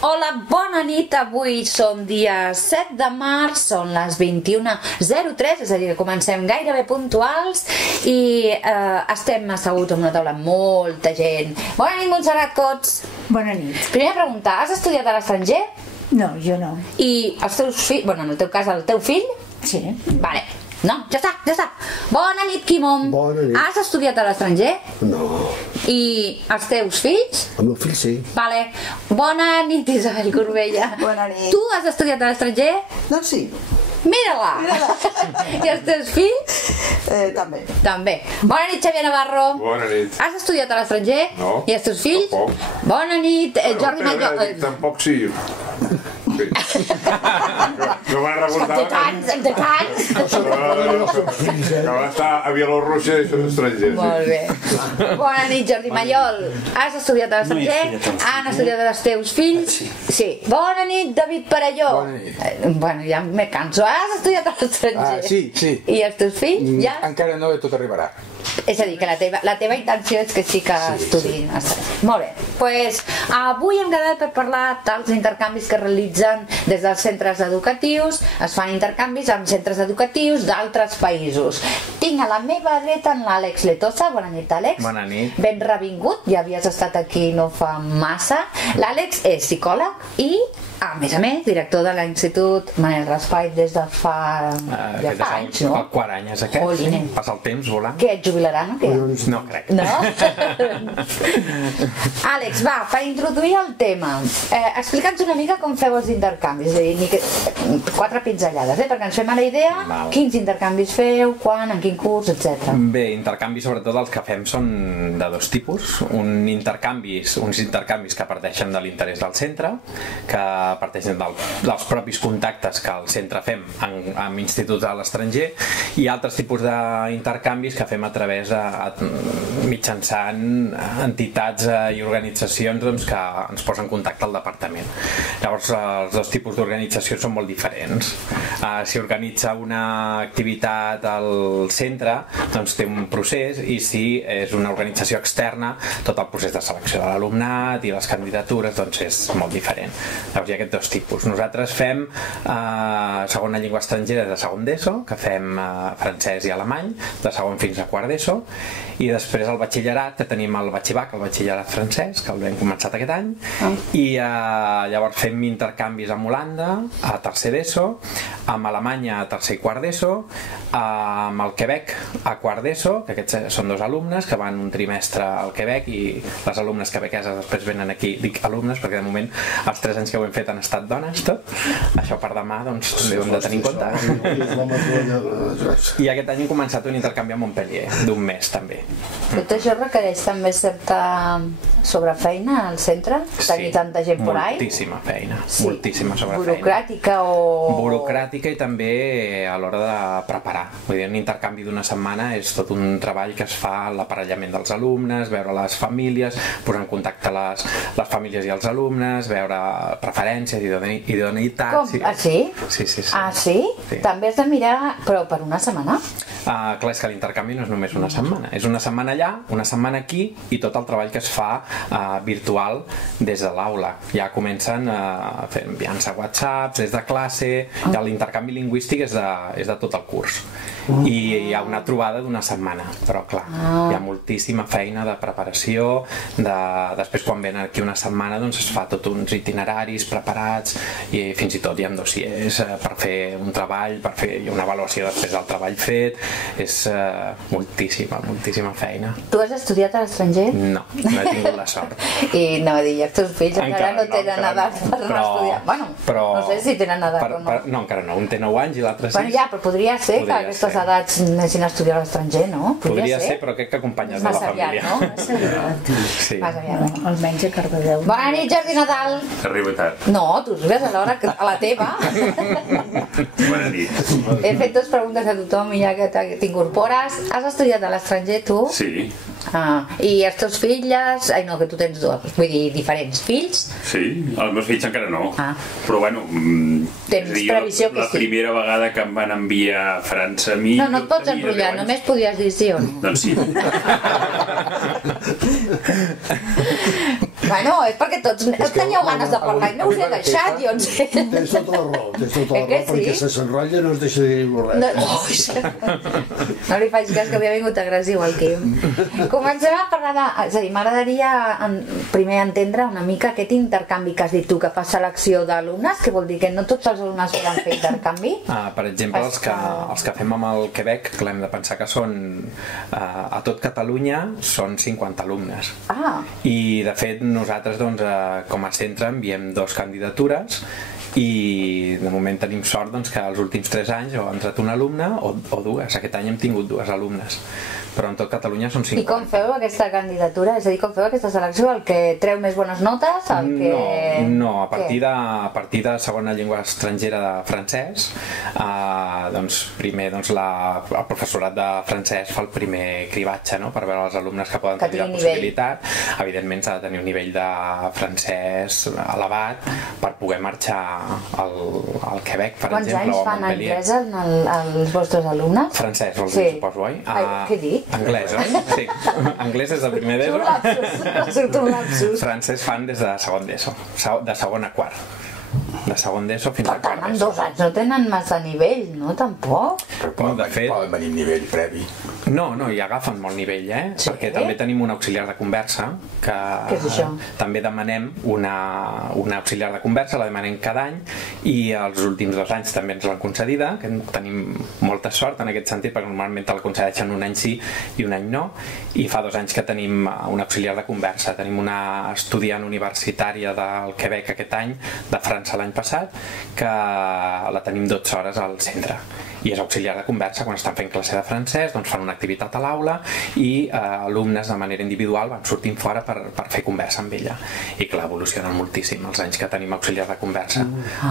Hola, bona nit. Avui som dia 7 de març, són les 21:03, és a dir, que comencem gairebé puntuals i estem asseguts en una taula amb molta gent. Bona nit, Montserrat Cots. Bona nit. Primera pregunta, has estudiat a l'estranger? No, jo no. I els teus fills, bueno, en el teu cas, el teu fill? Sí. Vale. No, ja està, ja està. Bona nit, Quimom. Bona nit. Has estudiat a l'estranger? No. I els teus fills? El meu fill sí. Vale. Bona nit, Isabel Corbella. Bona nit. Tu has estudiat a l'estranger? Doncs sí. Mira-la! I els teus fills? També. També. Bona nit, Xavier Navarro. Bona nit. Has estudiat a l'estranger? No. I els teus fills? Tampoc. Bona nit, Jordi Mallol. Tampoc sí. No m'ha revoltat. De tants. Que va estar a Bielorússia i això és estranger. Molt bé. Bona nit, Jordi Mallol. Has estudiat a l'estranger? Han estudiat els teus fills? Sí. Bona nit, David Parelló. Bona nit. Bueno, ja me canso. Has estudiat a l'estranger? Sí. I els teus fills? Ja? Encara no, tot arribarà. És a dir, que la teva intenció és que sí que estudiïn. Molt bé. Pues, avui hem quedat per parlar dels intercanvis que realitzen des dels centres educatius. Es fan intercanvis amb centres educatius d'altres països. Tinc a la meva dreta en l'Àlex Letosa. Bona nit, Àlex. Bona nit. Ben revingut, ja havies estat aquí no fa massa. L'Àlex és psicòleg i, a més, director de l'Institut Manel Raspall des de fa anys, no? Fa 4 anys aquest. Oline. Passa el temps volant. Què, et jubilaran o què? No crec. No? Àlex, va, per introduir el tema, explica'ns una mica com feu els intercanvis, és a dir, 4 pinzellades, perquè ens fem a la idea. Val. Quins intercanvis feu, quan, en quin curs, etc. Bé, intercanvis sobretot els que fem són de 2 tipus. Uns intercanvis que parteixen de l'interès del centre, que parteixen dels propis contactes que al centre fem amb instituts a l'estranger, i altres tipus d'intercanvis que fem a través mitjançant entitats i organitzacions que ens posen en contacte al departament. Llavors els 2 tipus d'organitzacions són molt diferents. Si organitza una activitat al centre, doncs té un procés, i si és una organització externa, tot el procés de selecció de l'alumnat i les candidatures doncs és molt diferent. Llavors hi ha aquests 2 tipus. Nosaltres fem segona llengua estrangera de segon d'ESO, que fem francès i alemany, de segon fins a quart d'ESO, i després el batxillerat, que tenim el batxibac, el batxillerat francès, que l'hem començat aquest any, i llavors fem intercanvis amb Holanda a tercer d'ESO, amb Alemanya a tercer i quart d'ESO, amb el Quebec a quart d'ESO, que aquests són 2 alumnes que van un trimestre al Quebec, i les alumnes quebequeses després venen aquí. Dic alumnes perquè de moment els 3 anys que ho hem fet han estat dones, tot. Això per demà doncs també ho hem de tenir en compte. I aquest any hem començat un intercanvi a Montpellier, d'1 mes també. Tot això requereix també certa sobrefeina al centre? Tenir tanta gent por ahí? Moltíssima feina, moltíssima sobrefeina. Burocràtica o... Burocràtica, i també a l'hora de preparar. Vull dir, un intercanvi d'1 setmana és tot un treball que es fa, l'aparellament dels alumnes, veure les famílies, posar en contacte les famílies i els alumnes, veure preferències, idoneïtats... Ah, sí? Sí. Ah, sí? També has de mirar, però per 1 setmana? Clar, és que l'intercanvi no és només 1 setmana, és 1 setmana allà, 1 setmana aquí, i tot el treball que es fa virtual des de l'aula. Ja comencen enviant-se whatsapps des de classe, ja l'intercanvi lingüístic és de tot el curs, i hi ha una trobada d'1 setmana, però clar, hi ha moltíssima feina de preparació, després quan venen aquí 1 setmana doncs es fa tot uns itineraris preparats, i fins i tot hi ha dossiers per fer un treball, per fer una avaluació després del treball fet. És moltíssima feina. Tu has estudiat a l'estranger? No he tingut la sort. I no, i els teus fills encara no tenen edat per estudiar. Bueno, no sé si tenen edat o no. No, encara no, un té 9 anys i l'altre 6. Bueno, ja, però podria ser que a aquestes edats anessin a estudiar a l'estranger, no? Podria ser, però crec que acompanyat de la família. Massa aviat, no? Sí. Massa aviat. Almenys a Cardedeu. Bona nit, Jordi Nadal. Arriba tard. No, tu arribes a l'hora, a la teva. Bona nit. He fet 2 preguntes a tothom i ja que t'incorpores. Has estudiat a l'estranger, tu? Sí, I els teus filles... Ai, no, que tu tens 2, vull dir, diferents fills. sí. Els meus fills encara no. Ah. Però bueno... Tens és a dir, previsió que la sí. primera vegada que em van enviar a França a mi... No, no et pots tenia enrotllar, 10 anys. només podies dir sí o no. Doncs sí. Bueno, és perquè tots teníeu ganes de parlar i no us he deixat, jo en sé. Tens tota la raó, perquè si s'enrotlla no es deixa de dir res. No li faig cas, que havia vingut agressiu al Quim. Comencem a parlar de... És a dir, m'agradaria primer entendre una mica aquest intercanvi que has dit tu, que fa selecció d'alumnes, que vol dir que no tots els alumnes poden fer intercanvi? Per exemple, els que fem amb el Quebec, clar, hem de pensar que són a tot Catalunya són 50 alumnes. I de fet nosaltres doncs, com a centre enviem 2 candidatures i de moment tenim sort doncs, que els últims 3 anys ha entrat un alumne o 2. Aquest any hem tingut 2 alumnes, però en tot Catalunya són 50. I com feu aquesta candidatura? És a dir, com feu aquesta selecció? El que treu més bones notes? El que... No, a partir de segona llengua estrangera de francès, doncs primer doncs, el professorat de francès fa el primer cribatge, no?, per veure els alumnes que poden tenir la possibilitat. Evidentment s'ha de tenir un nivell de francès elevat per poder marxar al Quebec, per Quants exemple, anys o a fan Montpellier. anglès els vostres alumnes? Francès, vols Sí. dir, suposo, oi? Què he dit? Anglès, oi? Sí. Anglès és de primer d'ESO. Surt un lapsus. Francès fan des de segon d'ESO, de segon a quart. De segon d'ESO fins a Per tant, quart en d'ESO. 2 anys no tenen massa nivell, no? Tampoc? No, de fet... Poden venir nivell previ. No, hi agafen molt nivell, Sí? perquè també tenim un auxiliar de conversa que Què és això? també demanem una auxiliar de conversa, la demanem cada any i els últims 2 anys també ens l'han concedida, que tenim molta sort en aquest sentit, perquè normalment te la concedeixen un any sí i un any no, i fa 2 anys que tenim un auxiliar de conversa. Tenim una estudiant universitària del Quebec aquest any, de França l'any passat, que la tenim 12 hores al centre i és auxiliar de conversa. Quan estan fent classe de francès doncs fan una activitat a l'aula i alumnes de manera individual van sortint fora per fer conversa amb ella, i clar, evolucionen moltíssim els anys que tenim auxiliar de conversa.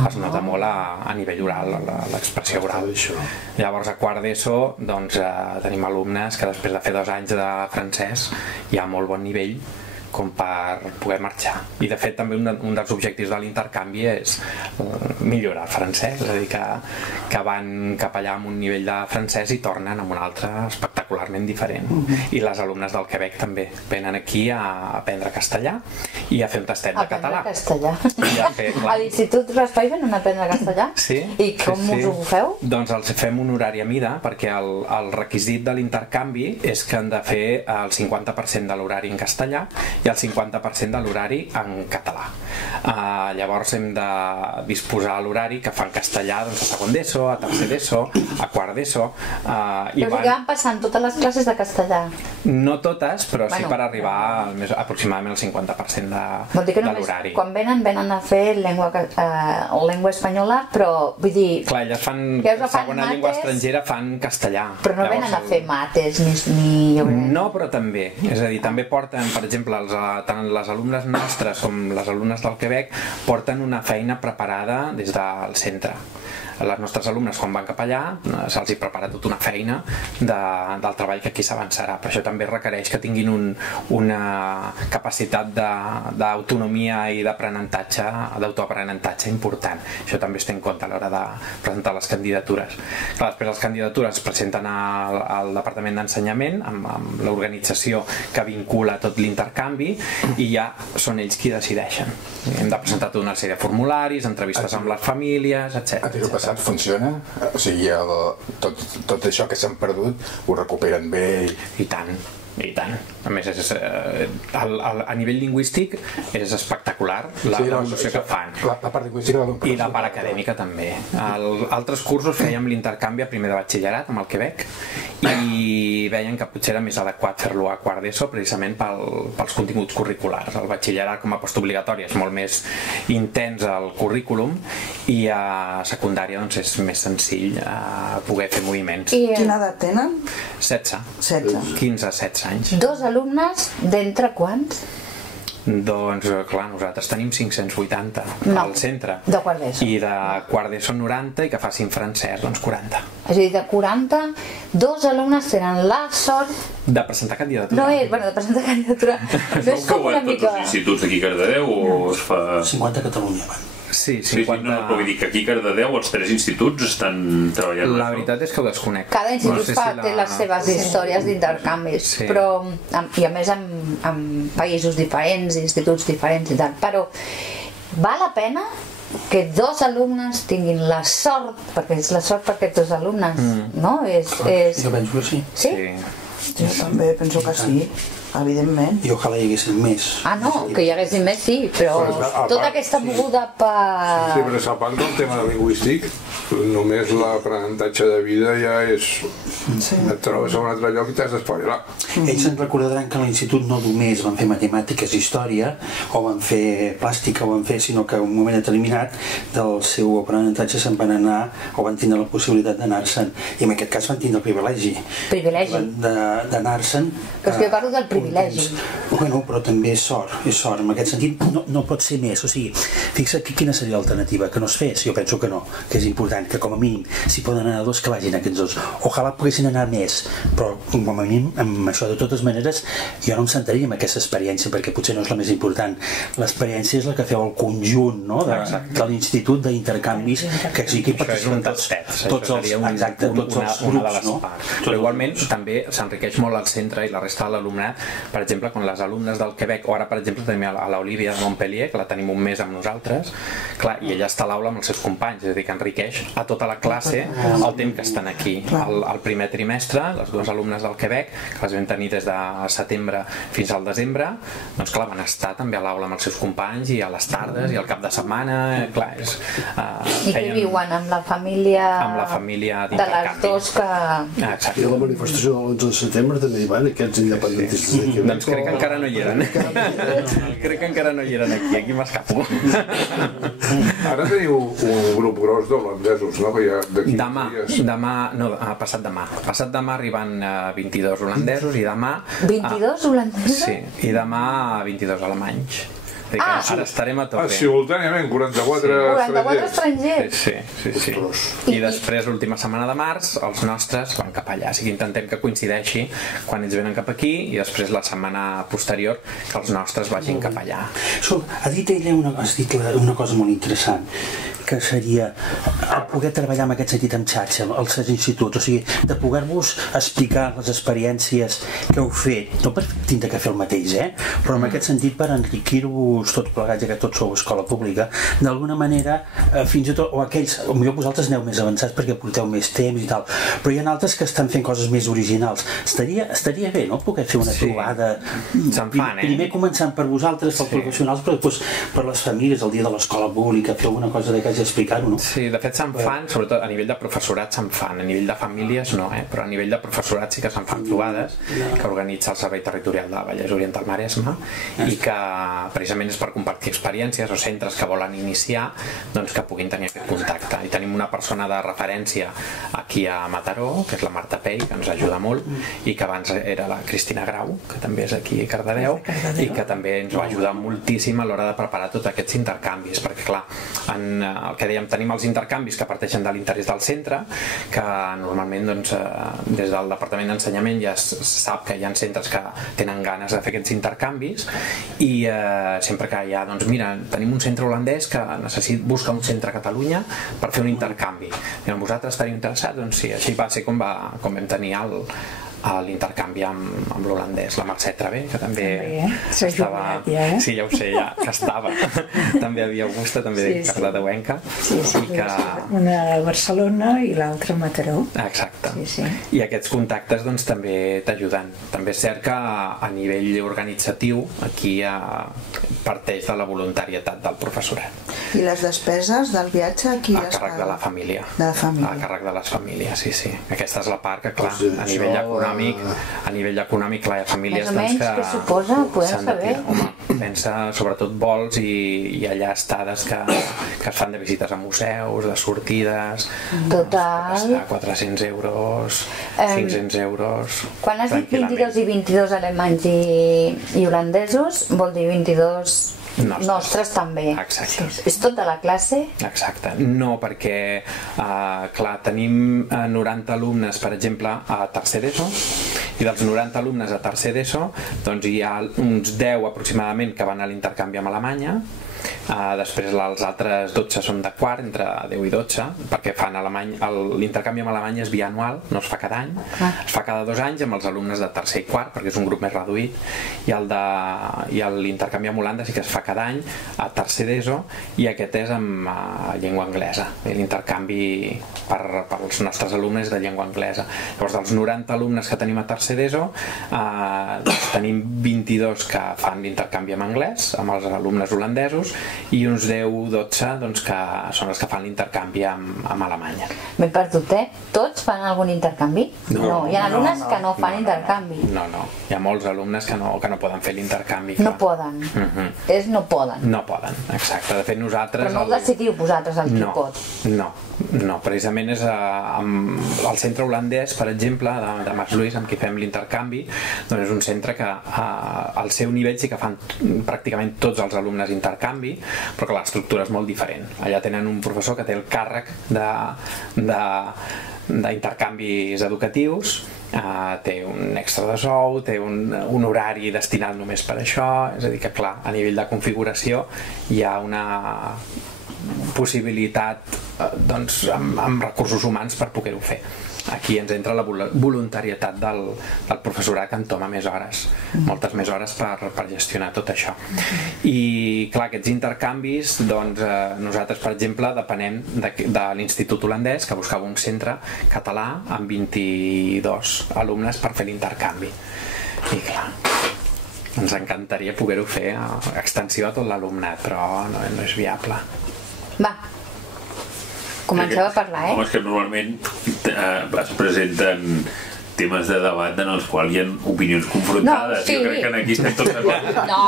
Es nota molt a nivell oral, l'expressió oral. Llavors a quart d'ESO doncs, tenim alumnes que després de fer 2 anys de francès hi ha molt bon nivell com per poder marxar. I de fet també un dels objectius de l'intercanvi és millorar el francès, és a dir, que van cap allà amb un nivell de francès i tornen amb un altre espectacularment diferent. I les alumnes del Quebec també venen aquí a aprendre castellà i a fer un tastet de català. Aprendre castellà. A l'Institut Raspall venen a aprendre castellà? Sí. I com us ho feu? Doncs els fem un horari a mida, perquè el requisit de l'intercanvi és que han de fer el 50% de l'horari en castellà i el 50% de l'horari en català. Llavors hem de disposar l'horari que fan castellà doncs, a segon d'ESO, a tercer d'ESO, a quart d'ESO. Però que van passant totes les classes de castellà? No totes, però sí Bueno, per arribar aproximadament al 50% Vol dir que de només l'horari. quan venen a fer llengua espanyola, però vull dir... Clar, elles fan que us fan segona llengua mates, estrangera, fan castellà. però no Llavors, venen a fer mates ni geografia. No, però també. És a dir, també porten, per exemple, tant les alumnes nostres com les alumnes del Quebec porten una feina preparada des del centre. Les nostres alumnes, quan van cap allà, se'ls hi prepara tota una feina del treball que aquí s'avançarà, però això també requereix que tinguin una capacitat d'autonomia i d'aprenentatge, d'autoaprenentatge important. Això també es té en compte a l'hora de presentar les candidatures. Clar, després les candidatures es presenten al Departament d'Ensenyament amb l'organització que vincula tot l'intercanvi i ja són ells qui decideixen. Hem de presentar tota una sèrie de formularis, entrevistes amb les famílies, etc. Funciona? O sigui, tot això que s'han perdut ho recuperen bé? I tant. I tant. A més, a nivell lingüístic és espectacular l'evolució que fan. La part lingüística i la part acadèmica també. Altres cursos fèiem l'intercanvi a primer de batxillerat amb el Quebec i veien que potser era més adequat fer-lo a quart d'ESO precisament pels continguts curriculars. El batxillerat com a postobligatori és molt més intens al currículum i a secundària doncs, és més senzill poder fer moviments. Quina edat tenen? 16. 15 a 16 anys. 2 alumnes d'entre quants? Doncs, clar, nosaltres tenim 580 al centre. De quart d'ESO. I de quart d'ESO 90 i que facin francès, doncs 40. És a dir, de 40, 2 alumnes tenen la sort de presentar candidatura. No és, bueno, de presentar candidatura. No és com una mica... Tots els instituts d'aquí a Cardedeu o es fa... 50 a Catalunya van. Sí, 50... no, però vull dir que aquí a Cardedeu els 3 instituts estan treballant. La veritat és que ho desconec. Cada institut té les seves històries d'intercanvis, però, i a més amb països diferents, instituts diferents i tal, però val la pena que 2 alumnes tinguin la sort, perquè és la sort per aquests 2 alumnes, no? Jo penso que sí. Sí? Jo també penso que sí, evidentment. I ojalà hi haguessin més. No, que hi haguessin més sí, però tota aquesta moguda per... Sí, però a part del tema lingüístic, només l'aprenentatge de vida ja és... Et trobes a un altre lloc i t'has d'espavilar. Ells se'n recordaran que a l'institut no només van fer matemàtiques i història, o van fer plàstica, o van fer, sinó que en un moment determinat del seu aprenentatge se'n van anar, o van tindre la possibilitat d'anar-se'n, i en aquest cas van tindre el privilegi. D'anar-se'n... Però és que jo parlo del privilegi. Bueno, però també és sort, en aquest sentit no pot ser més, o sigui, fixa't quina seria l'alternativa, que no es fes, jo penso que no, que és important, que com a mínim, si poden anar 2, que vagin aquests 2, ojalà poguessin anar més, però com a mínim, amb això de totes maneres, jo no em sentaria amb aquesta experiència, perquè potser no és la més important, l'experiència és la que feu el conjunt, no?, de l'institut d'intercanvis, que sí que hi participen tots els grups, no? Però igualment també s'enriqueix molt el centre i la resta de l'alumnat, per exemple, quan les alumnes del Quebec, o ara per exemple tenim a l'Olivia de Montpellier, que la tenim un mes amb nosaltres, clar, i ella està a l'aula amb els seus companys, és a dir, que enriqueix a tota la classe el temps que estan aquí. El primer trimestre, les 2 alumnes del Quebec, que les vam tenir des de setembre fins al desembre, doncs clar, van estar també a l'aula amb els seus companys i a les tardes i al cap de setmana, clar, és... I que viuen amb la família... Amb la família de les 2 que... Exacte. I a la manifestació de l'11 de setembre també hi van aquests independentistes d'aquí. Doncs crec que encara no hi eren. Crec que encara no hi eren aquí m'escapo. Ara teniu un grup gros d'holandesos, no? Passat demà arriben 22 holandesos i demà... 22 holandesos? Sí, i demà 22 alemanys. Ara estarem a tope. Simultàniament, 44 estrangers. Sí. I després, l'última setmana de març, els nostres van cap allà. O sigui, intentem que coincideixi quan ells venen cap aquí i després la setmana posterior que els nostres vagin cap allà. Ha dit ella una cosa molt interessant, que seria poder treballar en aquest sentit amb xarxa als instituts, o sigui, de poder-vos explicar les experiències que heu fet, no per tindre que fer el mateix, però en aquest sentit per enriquir-vos tots plegats, ja que tots sou escola pública, d'alguna manera, fins i tot, o aquells, potser vosaltres aneu més avançats perquè porteu més temps i tal, però hi ha altres que estan fent coses més originals. Estaria bé, no?, poder fer una trobada, primer començant per vosaltres, pels professionals, però després per les famílies, el dia de l'escola pública, fer alguna cosa d'aquesta explicar-ho, no? Sí, de fet se'n fan, sobretot a nivell de professorat se'n fan, a nivell de famílies no, però a nivell de professorat sí que se'n fan trobades que organitza el Servei Territorial de Vallès Oriental Maresme i que precisament és per compartir experiències o centres que volen iniciar, doncs que puguin tenir aquest contacte. I tenim una persona de referència aquí a Mataró, que és la Marta Pell, que ens ajuda molt, i que abans era la Cristina Grau, que també és aquí a Cardedeu, i que també ens va ajudar moltíssim a l'hora de preparar tots aquests intercanvis, perquè clar, el que dèiem, tenim els intercanvis que parteixen de l'interès del centre, que normalment doncs, des del Departament d'Ensenyament ja es sap que hi ha centres que tenen ganes de fer aquests intercanvis i sempre que hi ha, doncs mira, tenim un centre holandès que busca un centre a Catalunya per fer un intercanvi. I vosaltres estàriu interessats? Doncs sí, així va ser com vam tenir l'intercanvi amb l'holandès, la Mercè Travé, que també estava... Sí, ja ho sé, que estava. També havia Augusta, també de Cardedeuenca. Una a Barcelona i l'altra a Mataró. Exacte. I aquests contactes doncs també t'ajuden. També és cert que a nivell organitzatiu aquí parteix de la voluntarietat del professorat. I les despeses del viatge aquí a càrrec de la família. A càrrec de les famílies, sí. Aquesta és la part que, clar, a nivell econòmic, clar, hi ha famílies que... Més o menys, què suposa? Podem saber? fent-se sobretot vols i allà estades que es fan de visites a museus, de sortides. Total. 400 euros, 500 euros... Quan has dit 22 i 22 alemanys i holandesos, vol dir 22 nostres també. Exacte. És tota la classe? Exacte. No, perquè clar, tenim 90 alumnes, per exemple, a tercer d'ESO, i dels 90 alumnes a tercer d'ESO doncs hi ha uns 10 aproximadament que van a l'intercanvi amb Alemanya. Després els altres 12 són de quart, entre 10 i 12, perquè fan l'intercanvi amb Alemanya és bianual, no es fa cada any, es fa cada 2 anys amb els alumnes de tercer i quart, perquè és un grup més reduït, i l'intercanvi amb Holanda sí que es fa cada any a tercer d'ESO, i aquest és amb llengua anglesa, l'intercanvi pels nostres alumnes de llengua anglesa. Llavors, dels 90 alumnes que tenim a tercer d'ESO, tenim 22 que fan l'intercanvi amb anglès, amb els alumnes holandesos, i uns 10-12 doncs, que són els que fan l'intercanvi amb Alemanya. M'he perdut, Tots fan algun intercanvi? No, hi ha alumnes que no fan intercanvi. No, hi ha molts alumnes que no poden fer l'intercanvi. No poden. És no poden. No poden, exacte. De fet, nosaltres... Però no ho decidiu vosaltres, el qui pot. No, precisament és el centre holandès, per exemple, de Maasluis, amb qui fem l'intercanvi, doncs és un centre que al seu nivell sí que fan pràcticament tots els alumnes intercanvi, però que l'estructura és molt diferent. Allà tenen un professor que té el càrrec d'intercanvis educatius, té un extra de sou, té un horari destinat només per això, és a dir que clar, a nivell de configuració hi ha una possibilitat doncs, amb recursos humans per poder-ho fer. Aquí ens entra la voluntarietat del professorat, que entoma més hores, moltes més hores per gestionar tot això. I clar, aquests intercanvis, doncs, nosaltres, per exemple, depenem de l'Institut Holandès, que buscava un centre català amb 22 alumnes per fer l'intercanvi. I clar, ens encantaria poder-ho fer extensiu a tot l'alumnat, però no és viable. Va, comenceu a parlar, Home, és que normalment es presenten temes de debat en els quals hi ha opinions confrontades. Jo crec que aquí estem tots d'acord. No,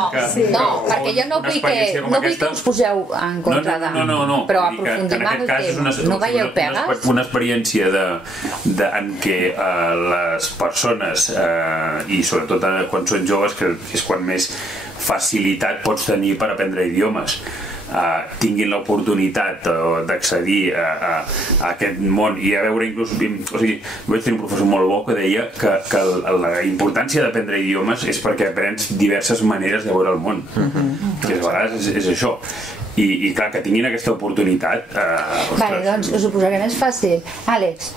perquè jo no vull que us poseu en contra de... No. Però aprofundim en el tema. No veieu pegues? Una experiència en què les persones, i sobretot quan són joves, que és quan més facilitat pots tenir per aprendre idiomes, tinguin l'oportunitat d'accedir a aquest món i a veure inclús... O sigui, vaig tenir un professor molt bo que deia que la importància d'aprendre idiomes és perquè aprens diverses maneres de veure el món, que a vegades és això. I clar, que tinguin aquesta oportunitat... Vale, doncs us ho posaré més fàcil. Àlex,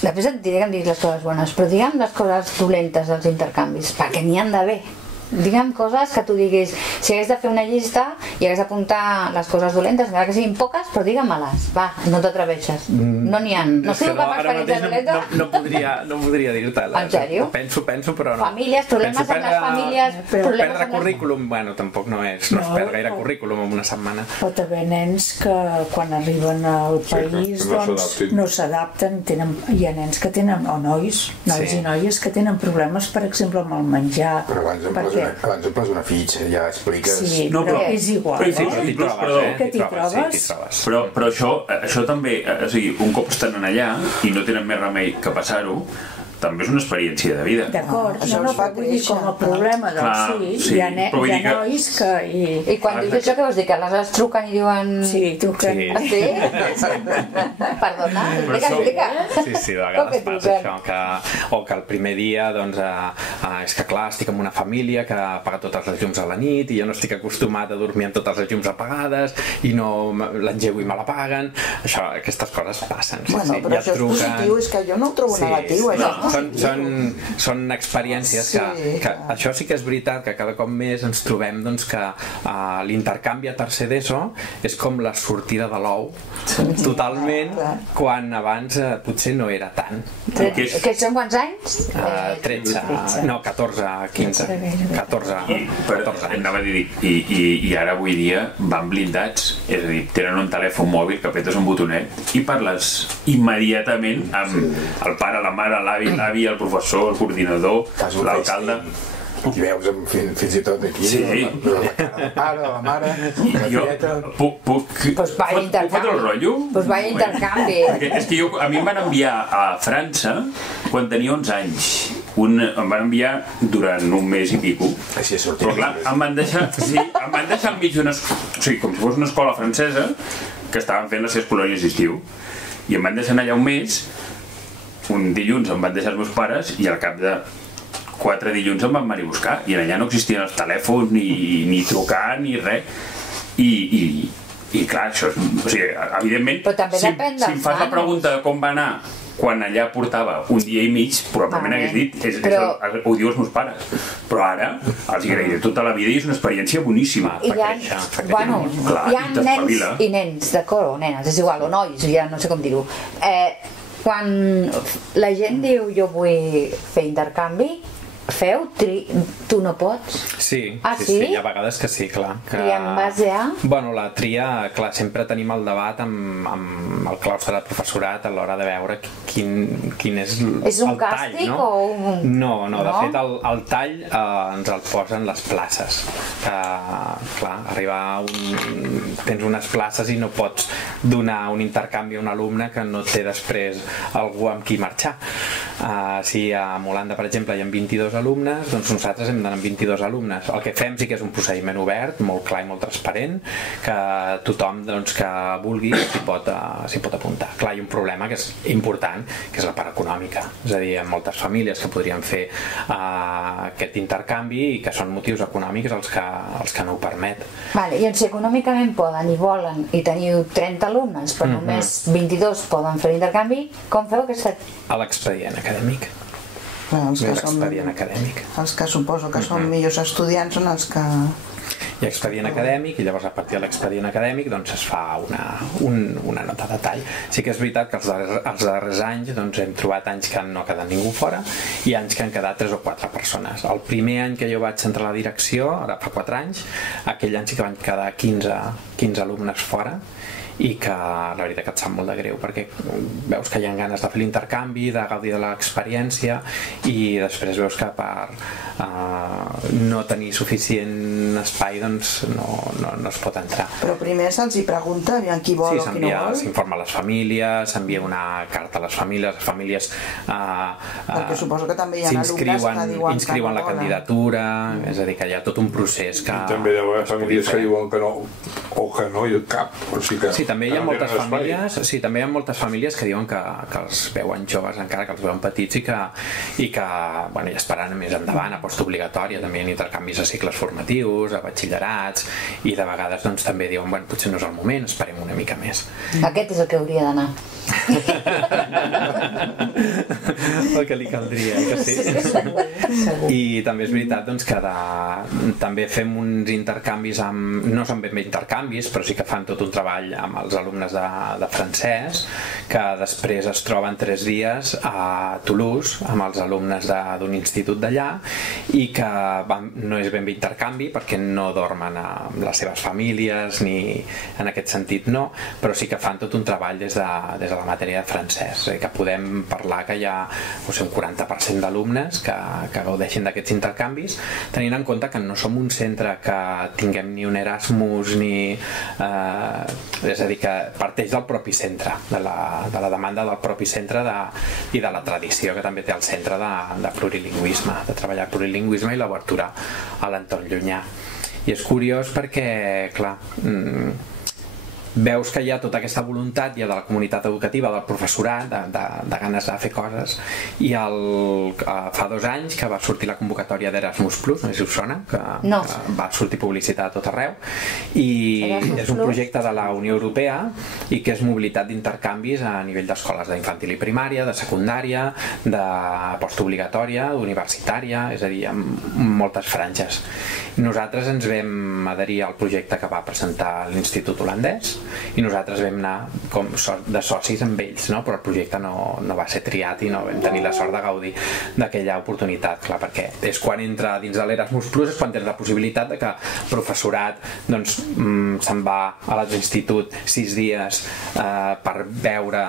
després et diré que em diguis les coses bones, però digue'm les coses dolentes dels intercanvis, perquè n'hi han d'haver. Digue'm coses que tu diguis, si hagués de fer una llista i hagués d'apuntar les coses dolentes, encara que siguin poques, però digue-me-les, va, no t'atreveixes. No n'hi ha. No sé com experiència dolenta. No podria dir-te-les. En sèrio? Penso, però no. Famílies, problemes amb les famílies... Perdre currículum, bueno, tampoc no es perd gaire currículum en una setmana. Pot haver nens que quan arriben al país no s'adapten, hi ha nens que tenen, o nois i noies que tenen problemes, per exemple, amb el menjar. Però abans em poses una fitxa, ja expliques... Sí, però és igual, que t'hi trobes. Però això també, o sigui, un cop estan allà i no tenen més remei que passar-ho, també és una experiència de vida. D'acord, no, però vull dir com a problema, doncs sí, hi ha nois que... I quan dius això, què vols dir? Que aleshores truquen i diuen... Sí, truquen. Sí? Perdona, explica. Sí, de vegades passa això, o que el primer dia, doncs, és que clar, estic amb una família que apaga totes les llums a la nit i jo no estic acostumat a dormir amb totes les llums apagades i no l'engego i me l'apaguen. Aquestes coses passen. Bueno, però això és positiu, és que jo no ho trobo negatiu, això. Són experiències que això sí que és veritat, que cada cop més ens trobem doncs, que l'intercanvi a tercer d'ESO és com la sortida de l'ou totalment, quan abans potser no era tant. Que són quants anys? 13, no, 14, 15 14 anava a dir, i ara avui dia van blindats, és a dir, tenen un telèfon mòbil que apretes un botonet i parles immediatament amb el pare, la mare, l'avi, el professor, el coordinador, l'alcalde. I veus fins i tot aquí la cara del pare, de la mare, la tieta... Puc fotre el rotllo? Doncs vaya intercanvi. És que a mi em van enviar a França quan tenia 11 anys. Em van enviar durant un mes i pico. Així és sortit. Però clar, em van deixar enmig d'una... O sigui, com si fos una escola francesa que estaven fent les seves colònies d'estiu. I em van deixar allà un mes, un dilluns em van deixar els meus pares i al cap de 4 dilluns em van venir a buscar i allà no existien els telèfons ni trucar ni res i clar, això o sigui, evidentment si em fas la pregunta de com va anar quan allà portava un dia i mig probablement hagués dit ho diu els meus pares, però ara els agrairé tota la vida i és una experiència boníssima hi ha nens i nens, d'acord, o nenes, és igual, o nois, ja no sé com dir-ho quan la gent diu jo vull fer intercanvi feu? Tu no pots? Sí, hi ha vegades que sí, clar. I en base a? Bueno, la tria, clar, sempre tenim el debat amb el claustre de professorat a l'hora de veure quin és el tall. És un càstig o un... No, de fet el tall ens el posen les places. Que, clar, tens unes places i no pots donar un intercanvi a un alumne que no té després algú amb qui marxar. Si a Molanda, per exemple, hi ha 22 alumnes, doncs nosaltres hem d'anar amb 22 alumnes. El que fem sí que és un procediment obert, molt clar i molt transparent, que tothom que vulgui s'hi pot apuntar. Clar, hi ha un problema que és important, que és la part econòmica. És a dir, hi ha moltes famílies que podrien fer aquest intercanvi i que són motius econòmics els que no ho permet. I si econòmicament poden i volen i teniu 30 alumnes, però només 22 poden fer l'intercanvi, com feu aquesta... A l'expedient acadèmic. Els que suposo que són millors estudiants són els que... Hi ha expedient acadèmic i llavors a partir de l'expedient acadèmic es fa una nota de tall. Sí que és veritat que els darrers anys hem trobat anys que no ha quedat ningú fora i anys que han quedat 3 o 4 persones. El primer any que jo vaig entrar a la direcció, ara fa 4 anys, aquell any sí que van quedar 15 alumnes fora i que la veritat que et sap molt de greu perquè veus que hi ha ganes de fer l'intercanvi, de gaudir de l'experiència i després veus que per no tenir suficient espai doncs no es pot entrar. Però primer se'ls hi pregunta qui vol o qui no vol? S'informa a les famílies, s'envia una carta a les famílies perquè suposo que també hi ha alumnes que diuen que no inscriuen la candidatura, és a dir que hi ha tot un procés que... I també hi ha famílies que diuen que no o que no i cap, o sigui que... Sí, també hi ha moltes famílies que diuen que els veuen joves encara, que els veuen petits i que ja esperant més endavant a postobligatòria, també hi ha intercanvis a cicles formatius, a batxillerats i de vegades també diuen potser no és el moment, esperem una mica més. Aquest és el que hauria d'anar. El que li caldria, que sí. I també és veritat que també fem uns intercanvis no són ben bé intercanvis, però sí que fan tot un treball amb els alumnes de francès que després es troben 3 dies a Toulouse amb els alumnes d'un institut d'allà i que no és ben bé intercanvi perquè no dormen amb les seves famílies ni en aquest sentit no, però sí que fan tot un treball des de la matèria de francès, que podem parlar que hi ha un 40% d'alumnes que gaudeixin d'aquests intercanvis, tenint en compte que no som un centre que tinguem ni un Erasmus ni... és a dir, que parteix del propi centre, de la demanda del propi centre i de la tradició que també té el centre de plurilingüisme, de treballar plurilingüisme i l'obertura a l'entorn llunyà. I és curiós perquè, clar, veus que hi ha tota aquesta voluntat ja de la comunitat educativa, del professorat, de ganes de fer coses, i fa 2 anys que va sortir la convocatòria d'Erasmus+, no sé si us sona, que va sortir publicitat a tot arreu, i és un projecte de la Unió Europea i que és mobilitat d'intercanvis a nivell d'escoles d'infantil i primària, de secundària, de postobligatòria, d'universitària, és a dir, amb moltes franges. Nosaltres ens vam adherir al projecte que va presentar l'Institut Holandès i nosaltres vam anar com de socis amb ells, però el projecte no va ser triat i no vam tenir la sort de gaudir d'aquella oportunitat, clar, perquè és quan entra dins de l'Erasmus+, és quan tens la possibilitat de que el professorat se'n va a l'altre institut 6 dies per veure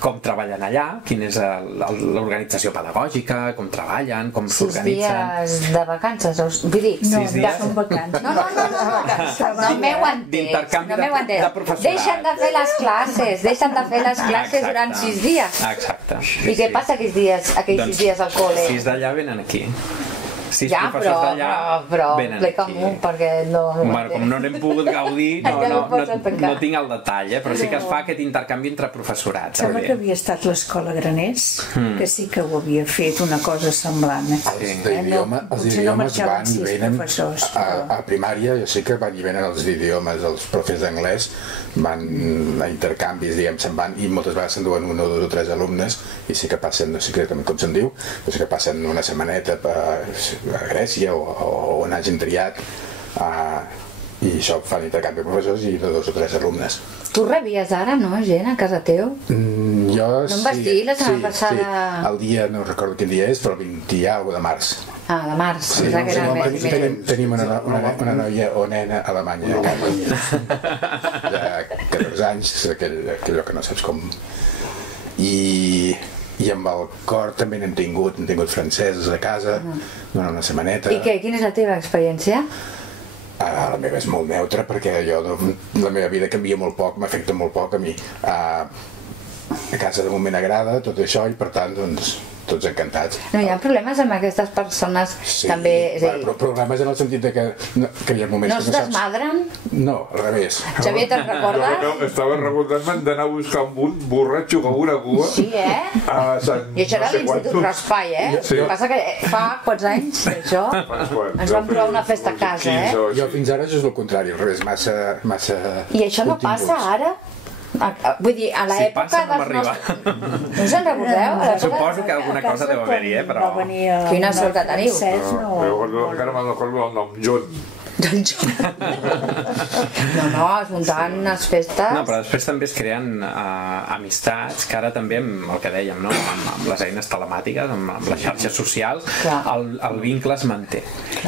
com treballen allà, quina és l'organització pedagògica, com treballen, com s'organitzen. 6 dies de vacances, vull dir, no són vacances. No m'heu entès. Deixen de fer les classes durant 6 dies. Exacte. I què passa aquells 6 dies al col·le? 6 d'allà venen aquí. 6 ja, professors d'allà venen aquí. Perquè no... Bueno, com no n'hem pogut gaudir, no tinc el detall, però sí que es fa aquest intercanvi entre professorats. Sembla que havia estat l'escola Graners, que sí que ho havia fet una cosa semblant. Els idiomes van i venen a primària, jo sé que van i venen els idiomes, els profes d'anglès van a intercanvis, diguem, se'n van i moltes vegades s'enduen 1 o 2 o 3 alumnes i sí que passen, no sé com se'n diu, però sí que passen una setmaneta a Grècia o on hagin triat i això fan intercanvi de professors i de 2 o 3 alumnes. Tu rebies ara, no, gent, a casa teu? Jo no em vas dir la setmana passada? Sí, el dia, no recordo quin dia és, però el 20 de març. Ah, de març. Tenim una noia o nena alemanya de 14 anys, aquello que no saps com... I amb el cor també n'hem tingut francesos a casa durant una setmaneta. I què? Quina és la teva experiència? La meva és molt neutra perquè la meva vida canvia molt poc, m'afecta molt poc a mi. A casa de moment agrada tot això i per tant doncs tots encantats. No hi ha problemes amb aquestes persones també? Però problemes en el sentit que hi ha moments que no saps... No es desmadren? No, al revés. Xavier, te'n recordes? Estava recordant-me'n d'anar a buscar un borratxo com una cua. Sí, I això era l'Institut Raspai, El que passa que fa quants anys, això? Ens vam trobar una festa a casa, Jo fins ara és el contrari, al revés, massa... I això no passa ara? Vull dir, a l'època dels nostres... No us en recordeu? Suposo que alguna cosa deu haver-hi, però... Quina sort que teniu. Encara me'n recordo el nom, John. No, es muntaven unes festes... No, però després també es creen amistats, que ara també amb el que dèiem, no? Amb les eines telemàtiques, amb les xarxes socials, el vincle es manté.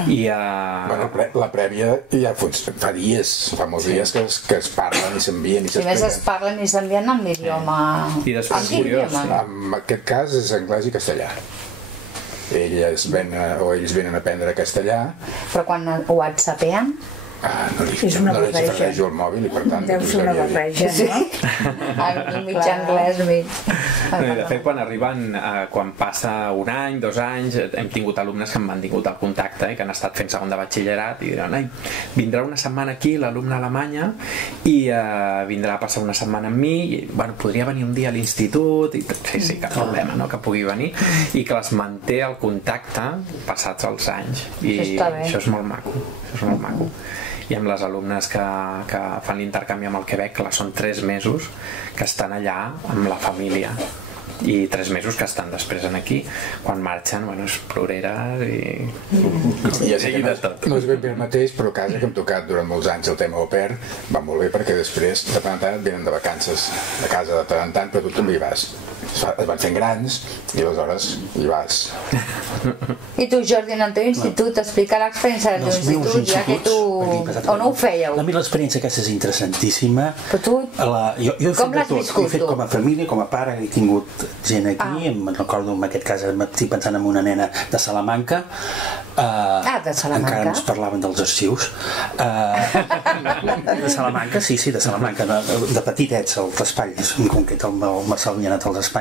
La prèvia ja fa dies, fa molts dies que es parlen i s'envien i s'expliquen. Si més es parlen i s'envien amb l'idioma... I després, curiós, en aquest cas és anglès i castellà. Ells venen a aprendre castellà. Però quan whatsappeen? No li xafarrejo el mòbil i per tant... Deu ser una barreja, no? Mig anglès, mig... De fet, quan arriben, quan passa 1 any, 2 anys, hem tingut alumnes que han mantingut el contacte i que han estat fent segon de batxillerat i diran, vindrà una setmana aquí l'alumne alemanya i vindrà a passar una setmana amb mi i podria venir un dia a l'institut i sí, cap problema, no?, que pugui venir i que les manté el contacte passats els anys i això és molt maco. I amb les alumnes que fan l'intercanvi amb el Quebec, clar, són 3 mesos que estan allà amb la família i 3 mesos que estan després aquí. Quan marxen, és ploreres i... Ja sé que no és ben bé el mateix, però a casa que hem tocat durant molts anys el tema au pair va molt bé perquè després de tant en tant et venen de vacances a casa de tant en tant, però tu també hi vas. Es van fent grans i aleshores hi vas. I tu, Jordi, en el teu institut, explica l'experiència del teu institut, ja que tu... O no ho fèieu? A mi l'experiència aquesta és interessantíssima. Però tu, com l'has viscut tu? He fet com a família, com a pare, he tingut gent aquí, em recordo en aquest cas, estic pensant en una nena de Salamanca. De Salamanca? Encara ens parlaven dels arxius. De Salamanca, sí, de Salamanca, de petitets, el Raspall, en concret el Marcel havia anat al Raspall.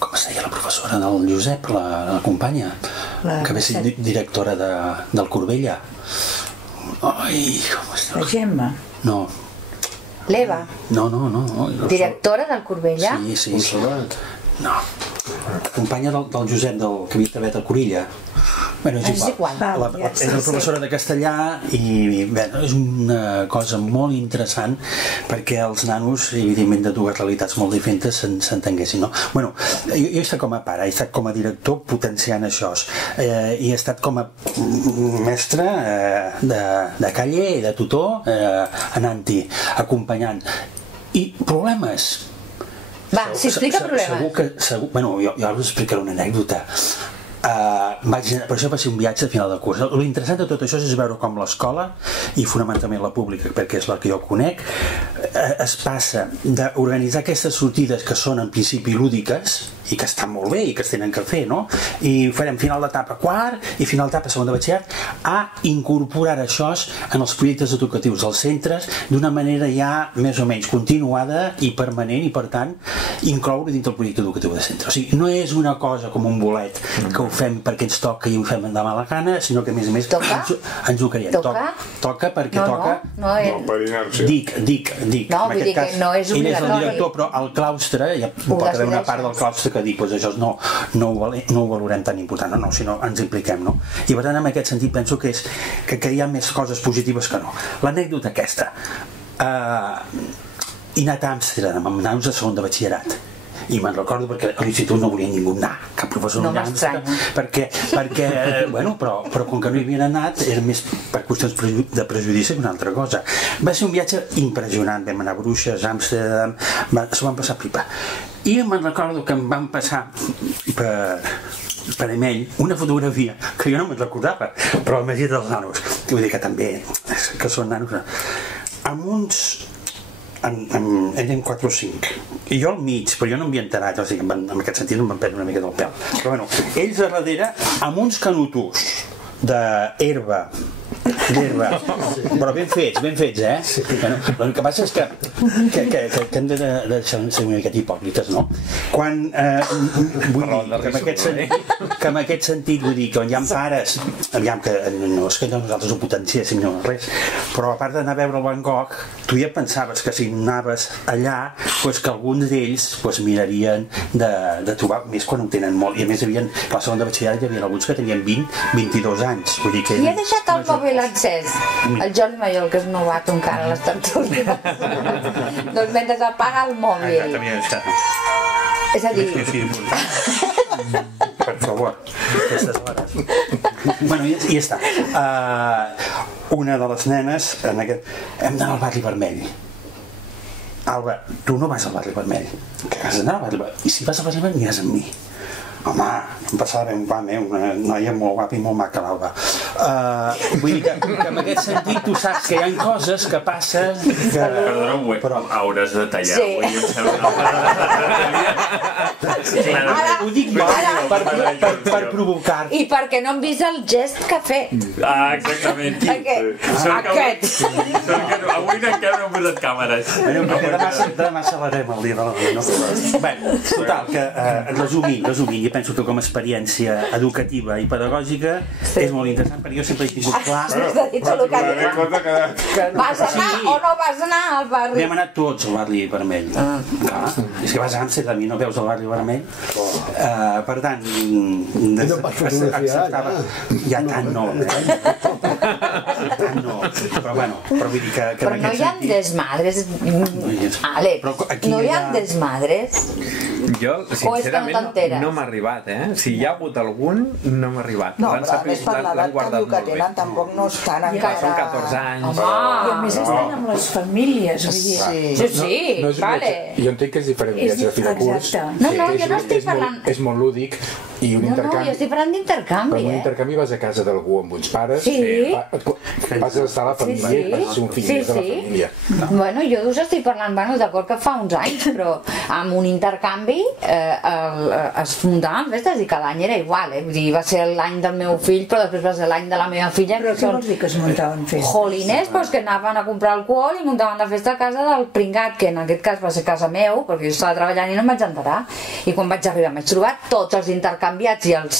Com es deia la professora del Josep, la companya, que va ser directora del Corbella. Ai, com es diu? La Gemma? No. L'Eva? No. Directora del Corbella? Sí. No. Companya del Josep, que havia treballat a Corilla. És igual. És la professora de castellà i és una cosa molt interessant perquè els nanos, evidentment de dues realitats molt diferents, s'entenguessin, no? Jo he estat com a pare, he estat com a director potenciant això i he estat com a mestre de calle, de tutor, anant-hi, acompanyant. I problemes. Va, si explica problemes. Jo us explicaré una anècdota. Per això va ser un viatge al final del curs. L'interessant de tot això és veure com l'escola, i fonamentalment la pública, perquè és la que jo conec, es passa d'organitzar aquestes sortides que són en principi lúdiques i que estan molt bé i que es tenen que fer, no? I farem final d'etapa quart i final d'etapa segon de batxillerat, a incorporar això en els projectes educatius dels centres d'una manera ja més o menys continuada i permanent, i per tant incloure dintre el projecte educatiu de centre. O sigui, no és una cosa com un bolet que ho fem perquè ens toca i ho fem de mala gana, sinó que a més ens ho creiem. Toca perquè toca. No, per inèrcia. Dic. No, vull dir que no és obligatori. Ell és el director, però el claustre, ja pot haver una part del claustre que dic, doncs això no ho valorem tan important, no, sinó ens impliquem, no? I per tant, en aquest sentit, penso que hi ha més coses positives que no. L'anècdota aquesta, he anat a Amsterdam amb naus de segon de batxillerat, i me'n recordo perquè a l'institut no volia ningú anar, cap professor no m'estranya, perquè bueno, però com que no hi havien anat era més per qüestions de prejudici que una altra cosa. Va ser un viatge impressionant, vam anar a Bruixes, Amsterdam, s'ho van passar pipa, i me'n recordo que em van passar per email una fotografia que jo no me'n recordava, però la magia dels nanos, vull dir que també que són nanos, amb uns eren 4 o 5 i jo al mig, però jo no m'havia enterat, o sigui, en aquest sentit no em van prendre una mica del pèl, però bueno, ells a darrere amb uns canutos d'herba, però ben fets, bueno, el que passa és que hem de ser una miqueta hipòcrites, no? Quan vull dir que en aquest sentit vull dir que quan hi ha pares, aviam, que no és que nosaltres ho potenciéssim, no res, però a part d'anar a veure el Van Gogh, tu ja pensaves que si anaves allà, que alguns d'ells mirarien de trobar, més quan ho tenen molt, i a més hi havia, a la segona de batxillerat hi havia alguns que tenien 20-22 anys, vull dir que i he deixat el mòbil encès, el Jordi Maiol, que és novato encara a les tertúlies. Doncs mentre apaga el mòbil, és a dir, per favor, aquestes hores. Bueno, i ja està. Una de les nenes hem d'anar al Barri Vermell. Alba, tu no vas al Barri Vermell, que has d'anar al Barri Vermell, i si vas al Barri Vermell aniràs amb mi. Home, em passava una noia molt guapa i molt maca, l'Alba. Vull dir que en aquest sentit tu saps que hi ha coses que passen que... Perdona, però hauràs de tallar. Ho dic jo per provocar. I perquè no hem vist el gest que ha fet. Exactament. Aquest. Avui encara no hem posat càmeres. Demà celebrem el dia de la dona, no? Bé, total, que resumint, jo penso que com a experiència educativa i pedagògica és molt interessant, perquè jo sempre he tingut clar... Vas anar o no vas anar al barri? Hem anat tots al Barri Vermell. És que vas a Amsterdam i no veus el Barri Vermell. Per tant, acceptava... Ja tant no. Però bueno, vull dir que... Però no hi ha desmadres, Àlex, no hi ha desmadres? Jo, sincerament, no m'ha arribat, Si hi ha hagut algun, no m'ha arribat. No, però a més per l'edat que tenen tampoc no estan encara... Són 14 anys. I a més estan amb les famílies, vull dir... Sí, vale. Jo entenc que és diferent un viatge de fi de curs. No, jo no estic parlant... És molt lúdic i un intercanvi... No, jo estic parlant d'intercanvi, Però un intercanvi vas a casa d'algú amb uns pares, vas a estar a la família, vas a ser un fill més de la família. Bueno, jo us estic parlant, d'acord que fa uns anys, però amb un intercanvi es muntaven festes i cada any era igual, vull dir, va ser l'any del meu fill, però després va ser l'any de la meva filla. Però què vols dir que es muntaven festes? Jolines, doncs que anaven a comprar alcohol i muntaven la festa a casa del pringat, que en aquest cas va ser casa meu, perquè jo estava treballant i no em vaig enterar. I quan vaig arribar m'haig trobat tots els intercanviats i els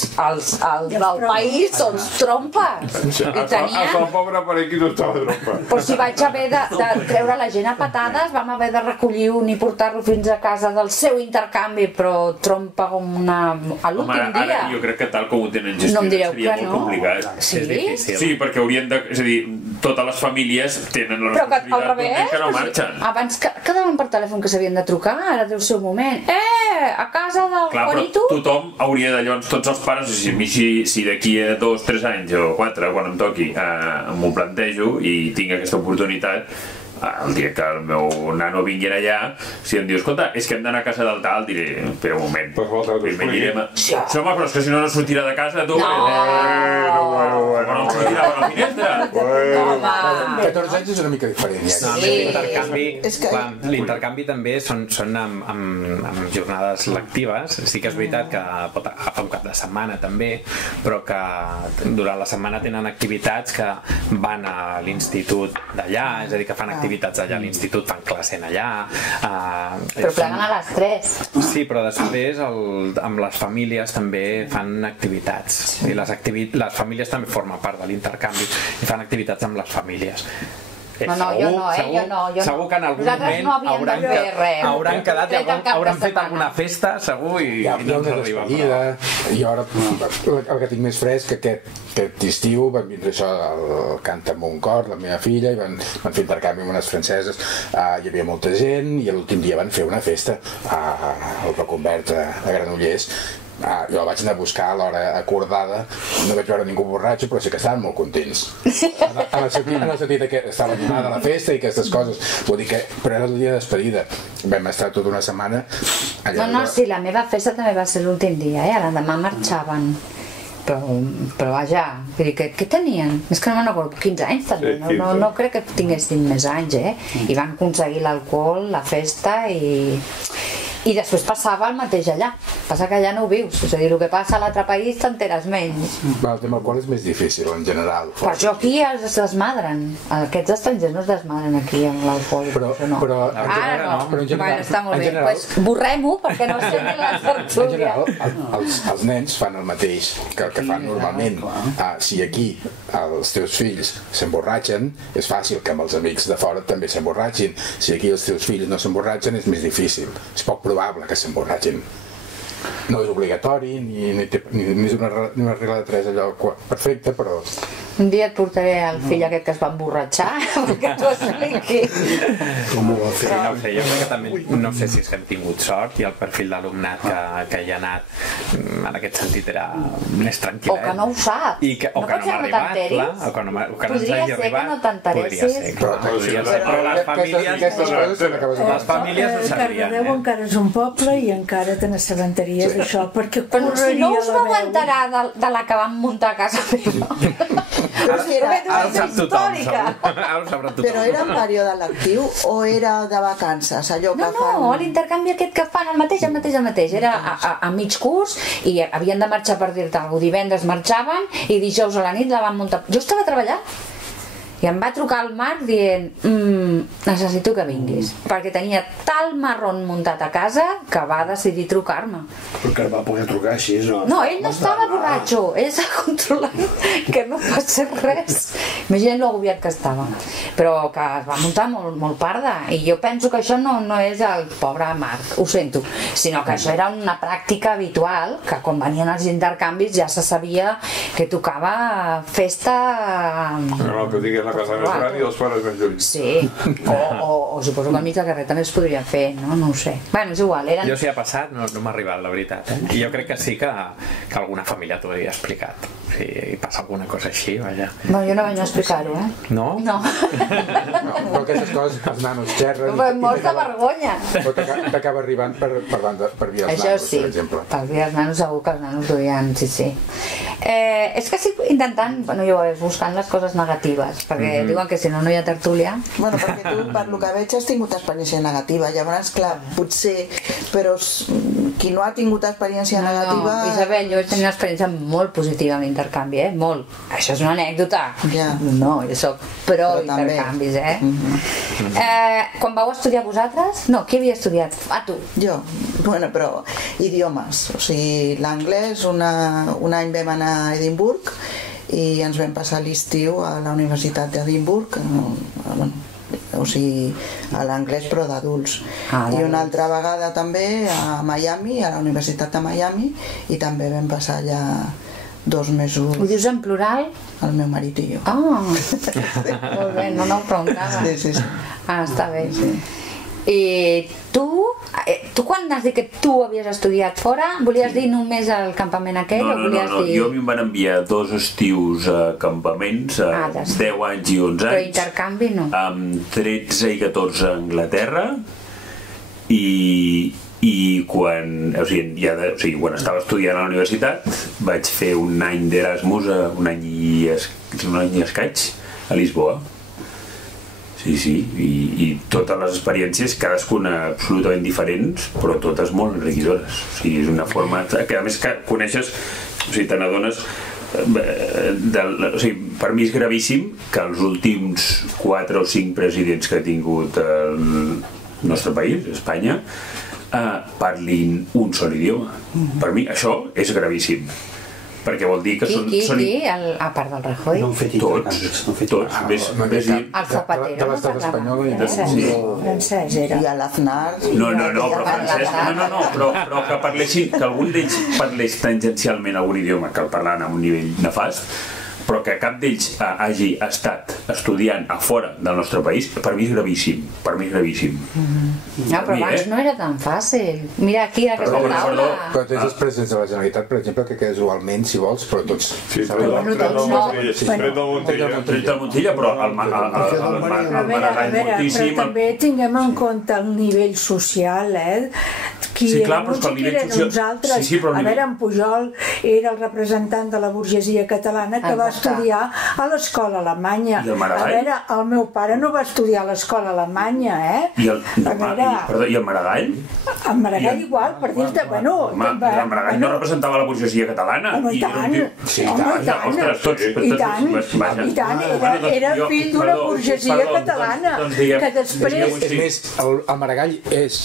del país, tots trompes. I tenia... El pobre parell no estava trompa. Però si vaig haver de treure la gent a patades, vam haver de recollir un i portar-lo fins a casa del seu intercanvi, però trompa com una... a l'últim dia. Ara jo crec que tal com ho tenen gestionat seria molt complicat. Sí? Sí, perquè haurien de... És a dir, totes les famílies tenen la responsabilitat que no marxen. Abans quedaven per telèfon que s'havien de trucar, ara deu ser un moment. A casa del Juanito? Clar, però tothom hauria de, llavors, tots els pares, si d'aquí a 2 o 3 anys o 4, quan em toqui, m'ho plantejo i tinc aquesta oportunitat, el dia que el meu nano vingui allà, si em diu, escolta, és que hem d'anar a casa del tal, diré, espera un moment, primer anirem a... Home, però és que si no sortirà de casa, tu... No sortirà per la finestra. 14 anys és una mica diferent. L'intercanvi també són amb jornades lectives. Sí que és veritat que pot agafar un cap de setmana també, però que durant la setmana tenen activitats que van a l'institut d'allà, és a dir, que fan activitats allà a l'institut, fan classe allà. Però pleguen a les 3. Sí, però després amb les famílies també fan activitats. I les famílies també formen part de l'intercanvi i fan activitats amb les famílies. Jo no. Segur que en algun moment hauran quedat i hauran fet alguna festa, segur, i no ens arriba. I ara el que tinc més fresc, que aquest estiu van vindre això al Canta amb un cor, la meva filla, i van fer intercanvi amb unes franceses. Hi havia molta gent i l'últim dia van fer una festa al Convert a Granollers. Jo vaig anar a buscar a l'hora acordada, no vaig veure ningú borratxo, però sí que estaven molt contents en el sentit que estava animada la festa i aquestes coses, vull dir que però era el dia de despedida, vam estar tota una setmana allà. No, sí, la meva festa també va ser l'últim dia, l'endemà marxaven, però vaja, què tenien? És que no me'n recordo, 15 anys també, no crec que tinguessin més anys, i van aconseguir l'alcohol, la festa i després passava el mateix allà, passa que allà no ho vius, és a dir, el que passa a l'altre país t'enteres menys. El tema alcohol és més difícil en general. Per això aquí es desmadren, aquests estrangers no es desmadren aquí amb l'alcohol. Però en general, està molt bé, doncs borrem-ho perquè no es senti la tertúlia. En general, els nens fan el mateix que el que fan normalment. Si aquí els teus fills s'emborratxen, és fàcil que amb els amics de fora també s'emborratxin. Si aquí els teus fills no s'emborratxen, és més difícil. És poc probable que s'emborratxin. No és obligatori, ni és una regla de 3 allò perfecte, però... Un dia et portaré el fill aquest que es va emborratxar perquè t'ho expliqui. Com ho va fer? No sé, jo crec que també, no sé si és que hem tingut sort i el perfil d'alumnat que hi ha anat en aquest sentit era més tranquil·let. O que no ho sap. O que no m'ha arribat, clar, o que no ens hagi arribat. Podria ser que no t'enteressis. Però les famílies ho sabrien. Cardedeu encara és un poble i encara te n'assabentaries d'això, perquè correria la veu. Però si no us vau enterar de la que vam muntar a casa meva. Ara ho sap tothom. Però era en període lectiu o era de vacances? No, l'intercanvi aquest que fan el mateix. Era a mig curs i havien de marxar, per dir-te alguna cosa, divendres marxaven i dijous a la nit la van muntar. Jo estava treballant i em va trucar el Marc dient necessito que vinguis, perquè tenia tal marrón muntat a casa que va decidir trucar-me. Perquè va poder trucar així, no? No, ell no estava borratxo, ell s'ha controlat que no passés res. Imagina't l'agobiat que estava, però que es va muntar molt parda, i jo penso que això no és el pobre Marc, ho sento, sinó que això era una pràctica habitual, que quan venien els intercanvis ja se sabia que tocava festa... No, que digués la casa més gran i els pares més lluny. Sí, o suposo que al mig del carrer també es podria fer, no ho sé. Bueno, és igual, eren... Jo si ha passat no m'ha arribat, la veritat. I jo crec que sí que alguna família t'ho hauria explicat. Si passa alguna cosa així, vaja. No, jo no vaig explicar-ho, No? No. Però aquestes coses, els nanos xerren... Molts de vergonya. O t'acaba arribant per via els nanos, per exemple. Per via els nanos segur que els nanos duien, sí. És que estic intentant, buscant les coses negatives, perquè diuen que si no hi ha tertúlia. Bueno, perquè tu, per lo que veig, has tingut experiència negativa. Llavors, clar, potser, però qui no ha tingut experiència negativa... No, Isabel, jo vaig tenir una experiència molt positiva amb l'intercanvi, molt. Això és una anècdota. No, jo soc pro-intercanvis, Quan vau estudiar vosaltres? No, qui havia estudiat? Tu. Jo, bueno, però idiomes. O sigui, l'anglès, un any vam anar a Edimburg i ens vam passar l'estiu a la Universitat d'Edimburg, o sigui, a l'anglès però d'adults. I una altra vegada també a Miami, a la Universitat de Miami, i també vam passar allà 2 mesos. Ho dius en plural? El meu marit i jo. Molt bé, no ho preguntava. Sí. Està bé. I tu quan has dit que tu havies estudiat fora, volies dir només el campament aquell? No, jo em van enviar 2 estius a campaments, 10 anys i 11 anys. Però intercanvi no? Amb 13 i 14 a Anglaterra, i quan estava estudiant a la universitat vaig fer un any d'Erasmus, un any i escaig a Lisboa. Sí, i totes les experiències, cadascuna absolutament diferents, però totes molt enriquidores. O sigui, és una forma que a més que coneixes, o sigui, te n'adones. Per mi és gravíssim que els últims 4 o 5 presidents que ha tingut el nostre país, Espanya, parlin un sol idioma. Per mi això és gravíssim, perquè vol dir que són... A part del Rajoy? No han fet intercanvis. El Zapatero de l'estat espanyol i francès era. I a l'Aznar... però que parlessin, que algun d'ells parlés tangencialment algun idioma, que el parlaven a un nivell nefast, però que cap d'ells hagi estat estudiant a fora del nostre país, per mi és gravíssim. No, però abans no era tan fàcil. Mira aquí a aquesta taula. Però tens els presidents de la Generalitat, per exemple, que casualment, si vols, però tots... Sí, tret del Montilla, però el Maragall moltíssim... Però també tinguem en compte el nivell social, qui eren uns i qui eren uns altres. A veure, en Pujol era el representant de la burgesia catalana que va estudiar a l'escola alemanya. A veure, el meu pare no va estudiar a l'escola alemanya, I el Maragall? El Maragall igual, per dir-te, bueno... El Maragall no representava la burgesia catalana. Home, i tant, era fill d'una burgesia catalana, que després... És més, el Maragall és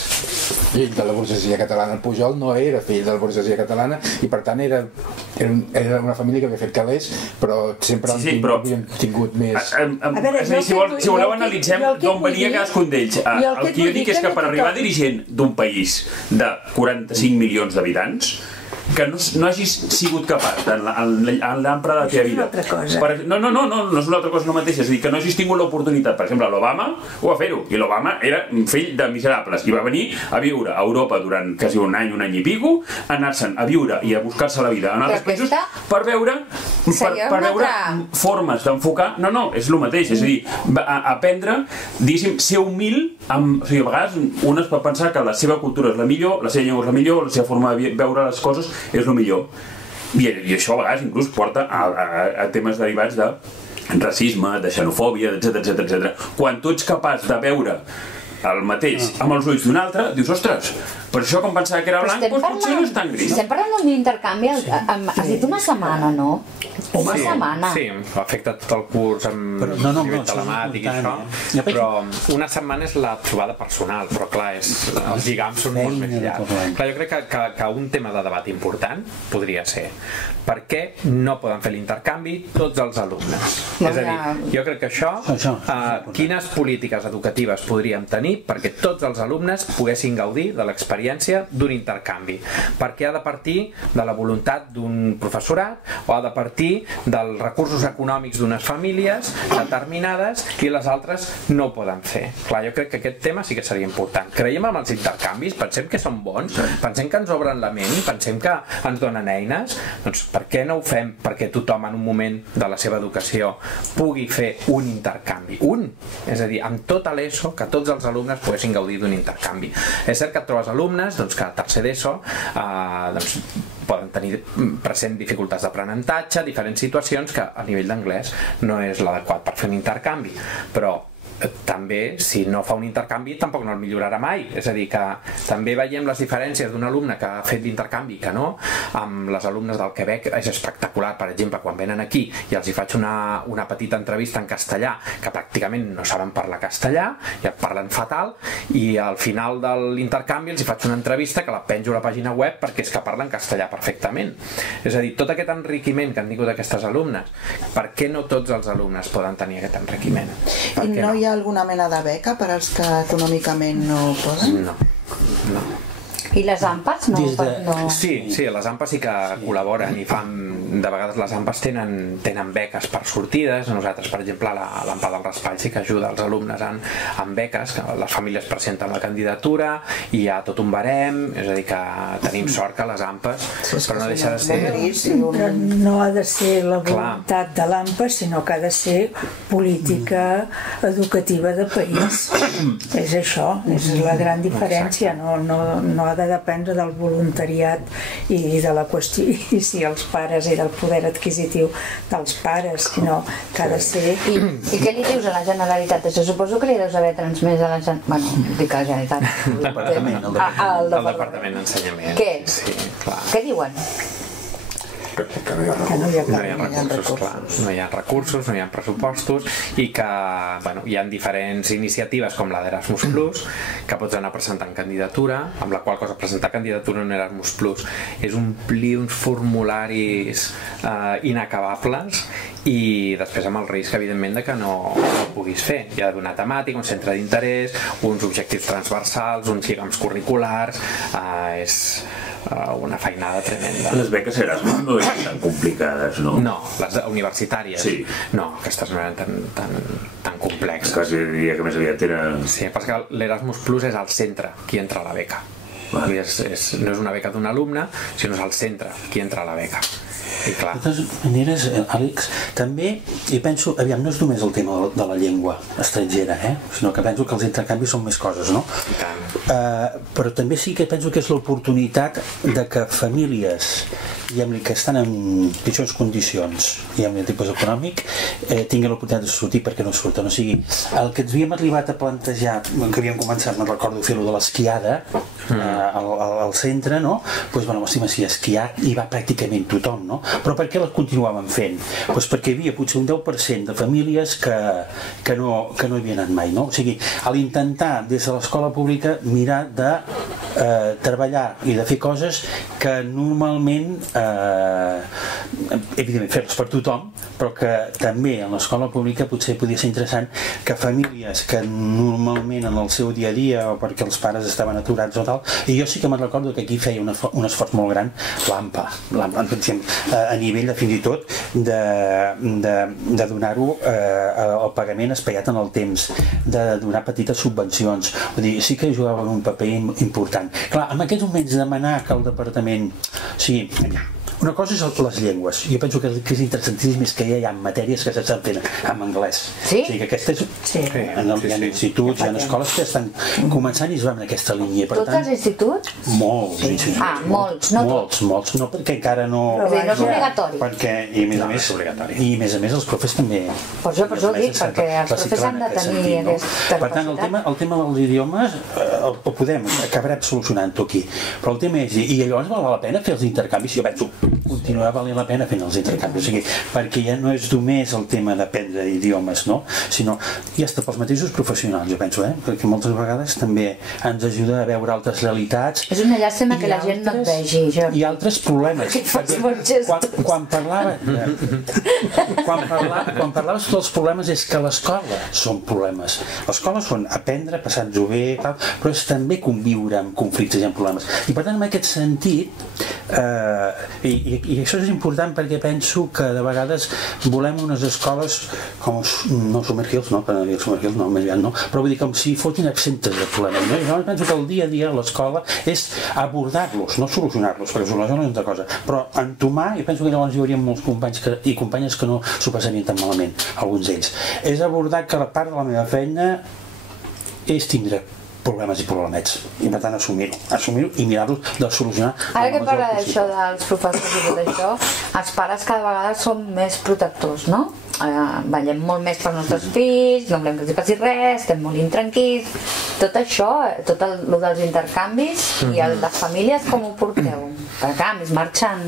fill de la burgesia catalana, el Pujol no era fill de la burgesia catalana i per tant era una família que havia fet calés, però sempre havien tingut més... Si voleu analitzem d'on venia cadascun d'ells. El que jo dic és que per arribar dirigent d'un país de 45 milions d'habitants, que no hagis sigut capaç en l'ample de la teva vida. No és una altra cosa no mateixa, és a dir, que no hagis tingut l'oportunitat. Per exemple, l'Obama ho va fer-ho, i l'Obama era un fill de miserables, i va venir a viure a Europa durant quasi un any i pico, anar-se'n a viure i a buscar-se la vida en altres països per veure formes d'enfocar. No, és el mateix, és a dir, aprendre, diguéssim, ser humil, a vegades un es pot pensar que la seva cultura és la millor, la seva llengua és la millor, la seva forma de veure les coses és el millor, i això a vegades inclús porta a temes derivats de racisme, de xenofòbia, etc. Quan tu ets capaç de veure el mateix amb els ulls d'un altre, dius, ostres, per això com pensava que era blanc, doncs potser no és tan gris. Estem parlant d'un intercanvi, has dit una setmana, no? Una setmana. Sí, afecta tot el curs amb nivell telemàtic i això, però una setmana és la trobada personal, però clar, els lligams són molt més llargs. Clar, jo crec que un tema de debat important podria ser per què no poden fer l'intercanvi tots els alumnes? És a dir, jo crec que això, quines polítiques educatives podríem tenir perquè tots els alumnes poguessin gaudir de l'experiència d'un intercanvi, perquè ha de partir de la voluntat d'un professorat o ha de partir dels recursos econòmics d'unes famílies determinades i les altres no ho poden fer. Clar, jo crec que aquest tema sí que seria important. Creiem en els intercanvis, pensem que són bons, pensem que ens obren la ment, pensem que ens donen eines, doncs per què no ho fem perquè tothom en un moment de la seva educació pugui fer un intercanvi? És a dir, amb tota l'ESO, que tots els alumnes poguessin gaudir d'un intercanvi. És cert que et trobes alumnes que a tercer d'ESO poden tenir present dificultats d'aprenentatge, diferents situacions que a nivell d'anglès no és l'adequat per fer un intercanvi, però també si no fa un intercanvi tampoc no el millorarà mai, és a dir que també veiem les diferències d'un alumne que ha fet l'intercanvi que no, amb les alumnes del Quebec és espectacular, per exemple quan venen aquí i els hi faig una petita entrevista en castellà, que pràcticament no saben parlar castellà, ja parlen fatal, i al final de l'intercanvi els hi faig una entrevista que la penjo a la pàgina web perquè és que parlen castellà perfectament. És a dir, tot aquest enriquiment que han tingut aquestes alumnes, per què no tots els alumnes poden tenir aquest enriquiment? I no hi ha alguna mena de beca per als que econòmicament no poden? No. I les AMPAs no? Sí, les AMPAs sí que col·laboren i fan de vegades les AMPAs tenen beques per sortides. Nosaltres, per exemple, l'AMPA del Raspall sí que ajuda els alumnes amb beques, que les famílies presenten la candidatura i hi ha tot un barem, és a dir, que tenim sort que les AMPAs, però no deixa de ser... No ha de ser la voluntat de l'AMPA, sinó que ha de ser política educativa de país. És això, és la gran diferència, no ha de dependre del voluntariat i de la qüestió, i si els pares i del poder adquisitiu dels pares, sinó que ha de ser... I què li dius a la Generalitat? Això suposo que li deus haver transmès a la Generalitat... Bueno, dic a la Generalitat. Al Departament d'Ensenyament. Què? Sí, clar. Què diuen? Que no hi ha recursos, clar. No hi ha recursos, no hi ha pressupostos, i que hi ha diferents iniciatives com la d'Erasmus Plus, que pots anar presentant candidatura, amb la qual cosa presentar candidatura en Erasmus Plus és omplir uns formularis inacabables, i després amb el risc, evidentment, de que no ho puguis fer. Hi ha d'haver una temàtica, un centre d'interès, uns objectius transversals, uns lligams curriculars. És una feinada tremenda. Les beques Erasmus no eren tan complicades, no? No, les universitàries. Sí. No, aquestes no eren tan complexes. Quasi diria que més aviat era... Sí, perquè l'Erasmus Plus és al centre qui entra a la beca. No és una beca d'un alumne, sinó és al centre qui entra a la beca. De totes maneres, Àlex, també, i penso, aviam, no és només el tema de la llengua estrangera, sinó que penso que els intercanvis són més coses, no? Però també sí que penso que és l'oportunitat de que famílies que estan en pitjors condicions i amb el tipus econòmic tinguin l'oportunitat de sortir perquè no surten. O sigui, el que ens havíem arribat a plantejar, que havíem començat, me'n recordo fer-ho de l'esquiada al centre, no? Doncs, sí, esquiar hi va pràcticament tothom, no? Però per què la continuàvem fent? Doncs perquè hi havia potser un 10% de famílies que no hi havien anat mai, no? O sigui, a l'intentar des de l'escola pública mirar de treballar i de fer coses que normalment evidentment fer-les per tothom, però que també en l'escola pública potser podia ser interessant que famílies que normalment en el seu dia a dia o perquè els pares estaven aturats o tal, i jo sí que me'n recordo que aquí feia un esforç molt gran l'AMPA, a nivell de fins i tot de donar-ho el pagament espaiat en el temps, de donar petites subvencions, vull dir, sí que jugaven un paper important. Clar, en aquests moments demanar que el departament, o sigui, una cosa és les llengües. Jo penso que és interessantíssim és que ja hi ha matèries que s'estan fent en anglès. Sí? O sigui que aquestes... Hi ha instituts, hi ha escoles que estan començant i es van en aquesta línia. Tots els instituts? Molts. Molts, no tots. Molts, no perquè encara no... No és obligatori. Perquè, i a més a més els profes també... Per això ho dic, perquè els profes han de tenir aquesta per tant, el tema dels idiomes ho podem, acabarem solucionant-ho aquí. Però el tema és, i llavors val la pena fer els intercanvis? Jo penso, continuar valent la pena fent els intercanvis, o sigui, perquè ja no és només el tema d'aprendre idiomes, no? Sinó, i hasta pels mateixos professionals, jo penso, perquè moltes vegades també ens ajuda a veure altres realitats. És una llàstima que la gent no et vegi, jo. I altres problemes. Quan parlaves dels problemes és que l'escola són problemes. L'escola són aprendre, passar-nos-ho bé, però és també conviure amb conflictes i amb problemes. I per tant, en aquest sentit, i això és important perquè penso que de vegades volem unes escoles com no Summerhills, no, per no dir Summerhills, no, més aviat no, però vull dir com si fossin absentes de problemes, no? I llavors penso que el dia a dia a l'escola és abordar-los, no solucionar-los, perquè solucionar és una cosa, però entomar, i penso que llavors hi hauria molts companys i companyes que no s'ho passarien tan malament, alguns d'ells, és abordar que la part de la meva feina és tindre problemes i problemets, i per tant assumir-ho i mirar-los de solucionar. Ara que parla d'això dels professors i tot això, els pares cada vegada són més protectors, no? Vetllem molt més pels nostres fills, no volem que els passi res, estem molt intranquils. Tot això, tot el dels intercanvis i el de famílies, com ho porteu? Per canvis, marxen...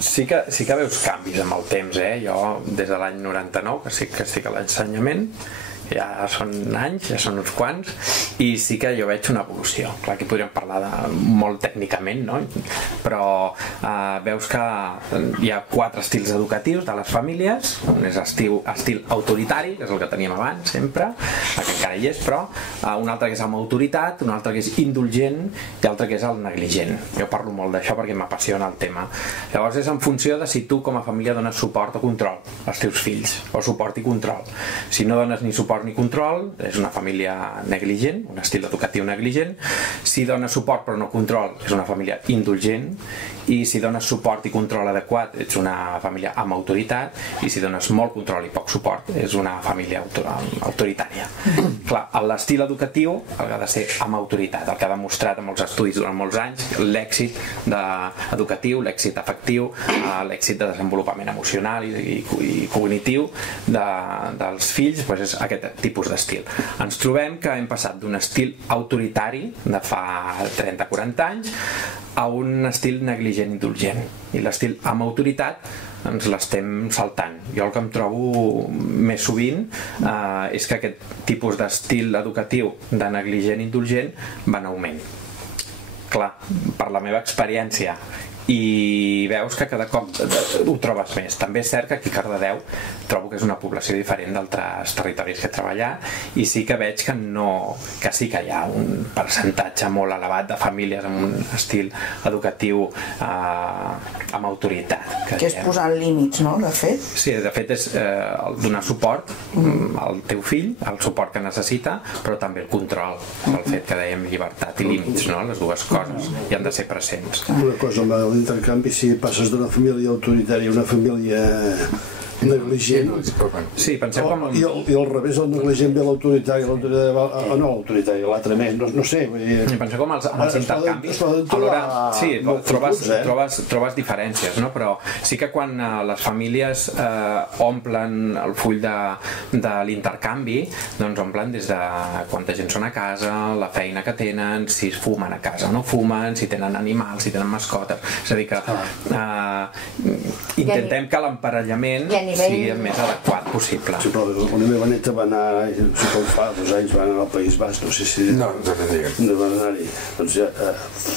Sí que veus canvis amb el temps, Jo des de l'any 99, que sí que estic a l'ensenyament, ja són anys, ja són uns quants, i sí que jo veig una evolució. Clar, aquí podríem parlar molt tècnicament, no? Però veus que hi ha 4 estils educatius de les famílies. Un és estil autoritari, que és el que teníem abans sempre, que encara hi és, però un altre que és amb autoritat, un altre que és indulgent i l'altre que és el negligent. Jo parlo molt d'això perquè m'apassiona el tema. Llavors és en funció de si tu com a família dones suport o control als teus fills, o suport i control. Si no dones ni suport ni control, és una família negligent, un estil educatiu negligent. Si dones suport però no control, és una família indulgent. I si dones suport i control adequat, ets una família amb autoritat. I si dones molt control i poc suport, és una família autoritària. Clar, l'estil educatiu ha de ser amb autoritat, el que ha demostrat en molts estudis durant molts anys l'èxit educatiu, l'èxit afectiu, l'èxit de desenvolupament emocional i cognitiu dels fills, doncs és aquest tipus d'estil. Ens trobem que hem passat d'un estil autoritari de fa 30-40 anys a un estil negligent indulgent, i l'estil amb autoritat ens l'estem saltant. Jo el que em trobo més sovint és que aquest tipus d'estil educatiu de negligent indulgent va en augment. Clar, per la meva experiència, i veus que cada cop ho trobes més. També és cert que aquí a Cardedeu trobo que és una població diferent d'altres territoris que he treballat, i sí que veig que sí que hi ha un percentatge molt elevat de famílies amb un estil educatiu amb autoritat. Que és posant límits, no?, de fet. Sí, de fet és donar suport al teu fill, el suport que necessita, però també el control, el fet que dèiem llibertat i límits, no?, les dues coses hi han de ser presents. Una cosa amb l'intercanvi, si passes d'una família autoritària a una família negligent, sí, penseu com... i al revés, el negligent ve l'autoritari, no l'autoritari, l'altre més, no sé, penseu com amb els intercanvis sí, trobes diferències, no? Però sí que quan les famílies omplen el full de l'intercanvi, doncs omplen des de quanta gent són a casa, la feina que tenen, si fumen a casa o no fumen, si tenen animals, si tenen mascotes, és a dir que intentem que l'emparellament sigui el més adequat possible. Sí, però la meva neta va anar, fa 2 anys va anar al País Basc, no sé si... No va anar-hi. Doncs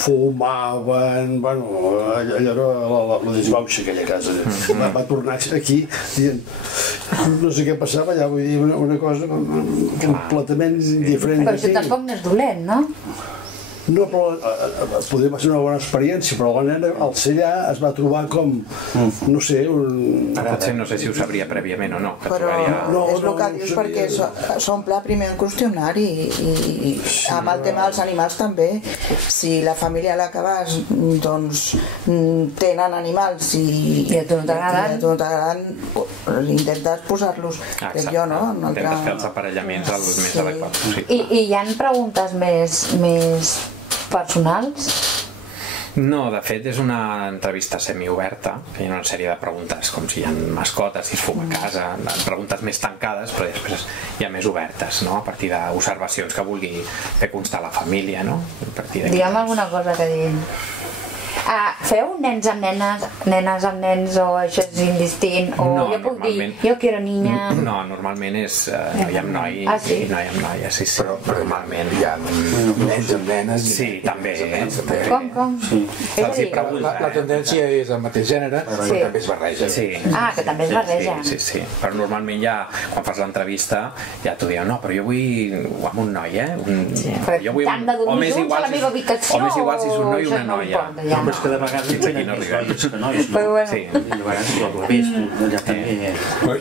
fumaven, bueno, allò era la desbauxa aquella casa. Va tornar aquí dient, no sé què passava allà, vull dir, una cosa completament diferent. Però això tampoc no és dolent, no? No, però podria ser una bona experiència, però la nena al ser allà es va trobar com, no sé, potser no sé si ho sabria prèviament o no. Però és el que dius, perquè s'omple primer en qüestionari, i amb el tema dels animals també. Si la família a la que vas doncs tenen animals i a tu no t'agraden, intentes posar-los, crec jo, no? Intentes fer els aparellaments el més adequats possible. I hi ha preguntes més personals? No, de fet és una entrevista semioberta, que hi ha una sèrie de preguntes com si hi ha mascotes, si es fuma a casa, preguntes més tancades, però després hi ha més obertes, no? A partir d'observacions que vulgui fer constar la família, no? Digue'm alguna cosa que diguin. Feu nens amb nenes, nenes amb nens, o això és indistint? O jo puc dir, jo quiero niña? No, normalment és noi amb noi, noi amb noia, sí. Però normalment hi ha nens amb nenes. Sí, també. Com? La tendència és el mateix gènere, però també es barreja. Que també es barreja. Sí, però normalment ja, quan fas l'entrevista, ja t'ho diuen, no, però jo vull amb un noi, Jo vull o més igual si és un noi o una noia. Però és que de vegades tenen més noies que nois, no? Sí, de vegades ho he vist, allà també...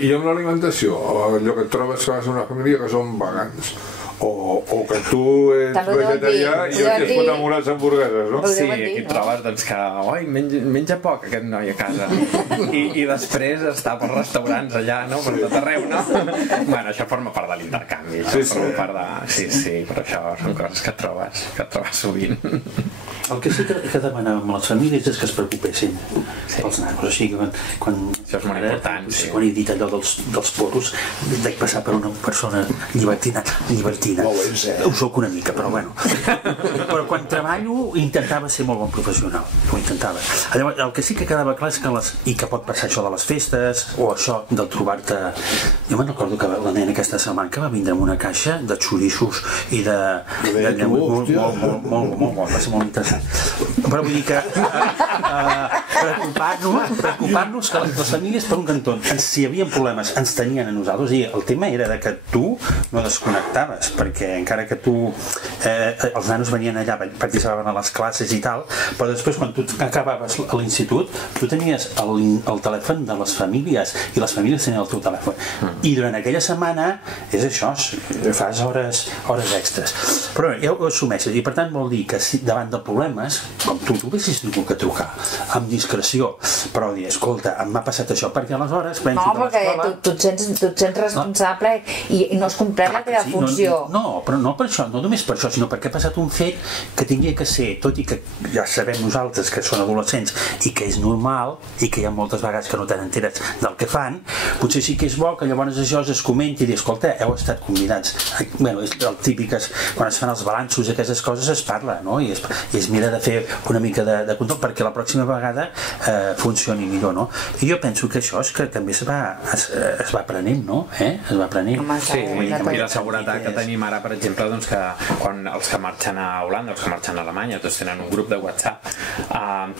I amb l'alimentació, allò que et trobes que vas a una família que són vegans, o que tu ets vegetarià i jo t'hi fot amb unes hamburgueses, no? Sí, aquí et trobes doncs que menja poc aquest noi a casa, i després està pels restaurants allà, no? Per tot arreu, no? Bueno, això forma part de l'intercanvi, sí, però això són coses que trobes sovint. El que sí que demanàvem a les famílies és que es preocupessin pels nanos, així que quan això és molt important, quan he dit allò dels porros vaig passar per una persona llibertina mentida. Ho soc una mica, però bueno. Però quan treballo intentava ser molt bon professional. Ho intentava. Llavors, el que sí que quedava clar és que i que pot passar això de les festes o això del trobar-te... Jo me'n recordo que la nena aquesta setmana que va vindre amb una caixa de xoriços i de... Molt, va ser molt interessant. Però vull dir que preocupar-nos que les famílies per un cantó, si hi havia problemes ens tenien a nosaltres, i el tema era que tu no desconnectaves, perquè encara que tu els nanos venien allà, participaven a les classes i tal, però després quan tu acabaves a l'institut tu tenies el telèfon de les famílies i les famílies tenien el teu telèfon, i durant aquella setmana és això, fas hores extres, però ja ho assumeixes, i per tant vol dir que si davant de problemes, com tu haguessis tingut que trucar amb discreció, però dir, escolta, m'ha passat això, perquè aleshores penso no, perquè tu et sents responsable i no has complert la teva funció. No, però no per això, no només per això, sinó perquè ha passat un fet que tindria que ser, tot i que ja sabem nosaltres que són adolescents i que és normal i que hi ha moltes vegades que no te n'enteres del que fan, potser sí que és bo que llavors això es comenti i dir, escolta, heu estat convidats. Bueno, és el típic, quan es fan els balanços i aquestes coses es parla, no? I es mira de fer una mica de control perquè la pròxima vegada funcioni millor, no? I jo penso que això és que també es va aprenent, no? Es va aprenent. Sí, i la seguretat que tenim ara, per exemple, doncs que quan els que marxen a Holanda, els que marxen a Alemanya, tots tenen un grup de WhatsApp,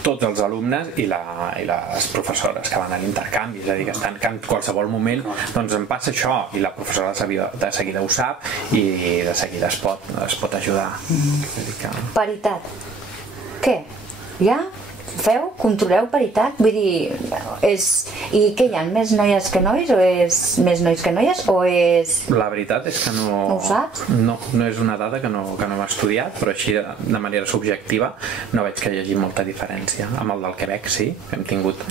tots els alumnes i les professores que van a l'intercanvi, és a dir, que estan que en qualsevol moment doncs em passa això, i la professora de seguida ho sap i de seguida es pot ajudar. Paritat. Què? Ja? Feu? Controleu paritat? Vull dir, i què hi ha? Més noies que nois? O és més nois que noies? O és... La veritat és que no... No ho saps? No és una dada que no hem estudiat, però així de manera subjectiva no veig que hi hagi molta diferència. Amb el del Quebec sí, hem tingut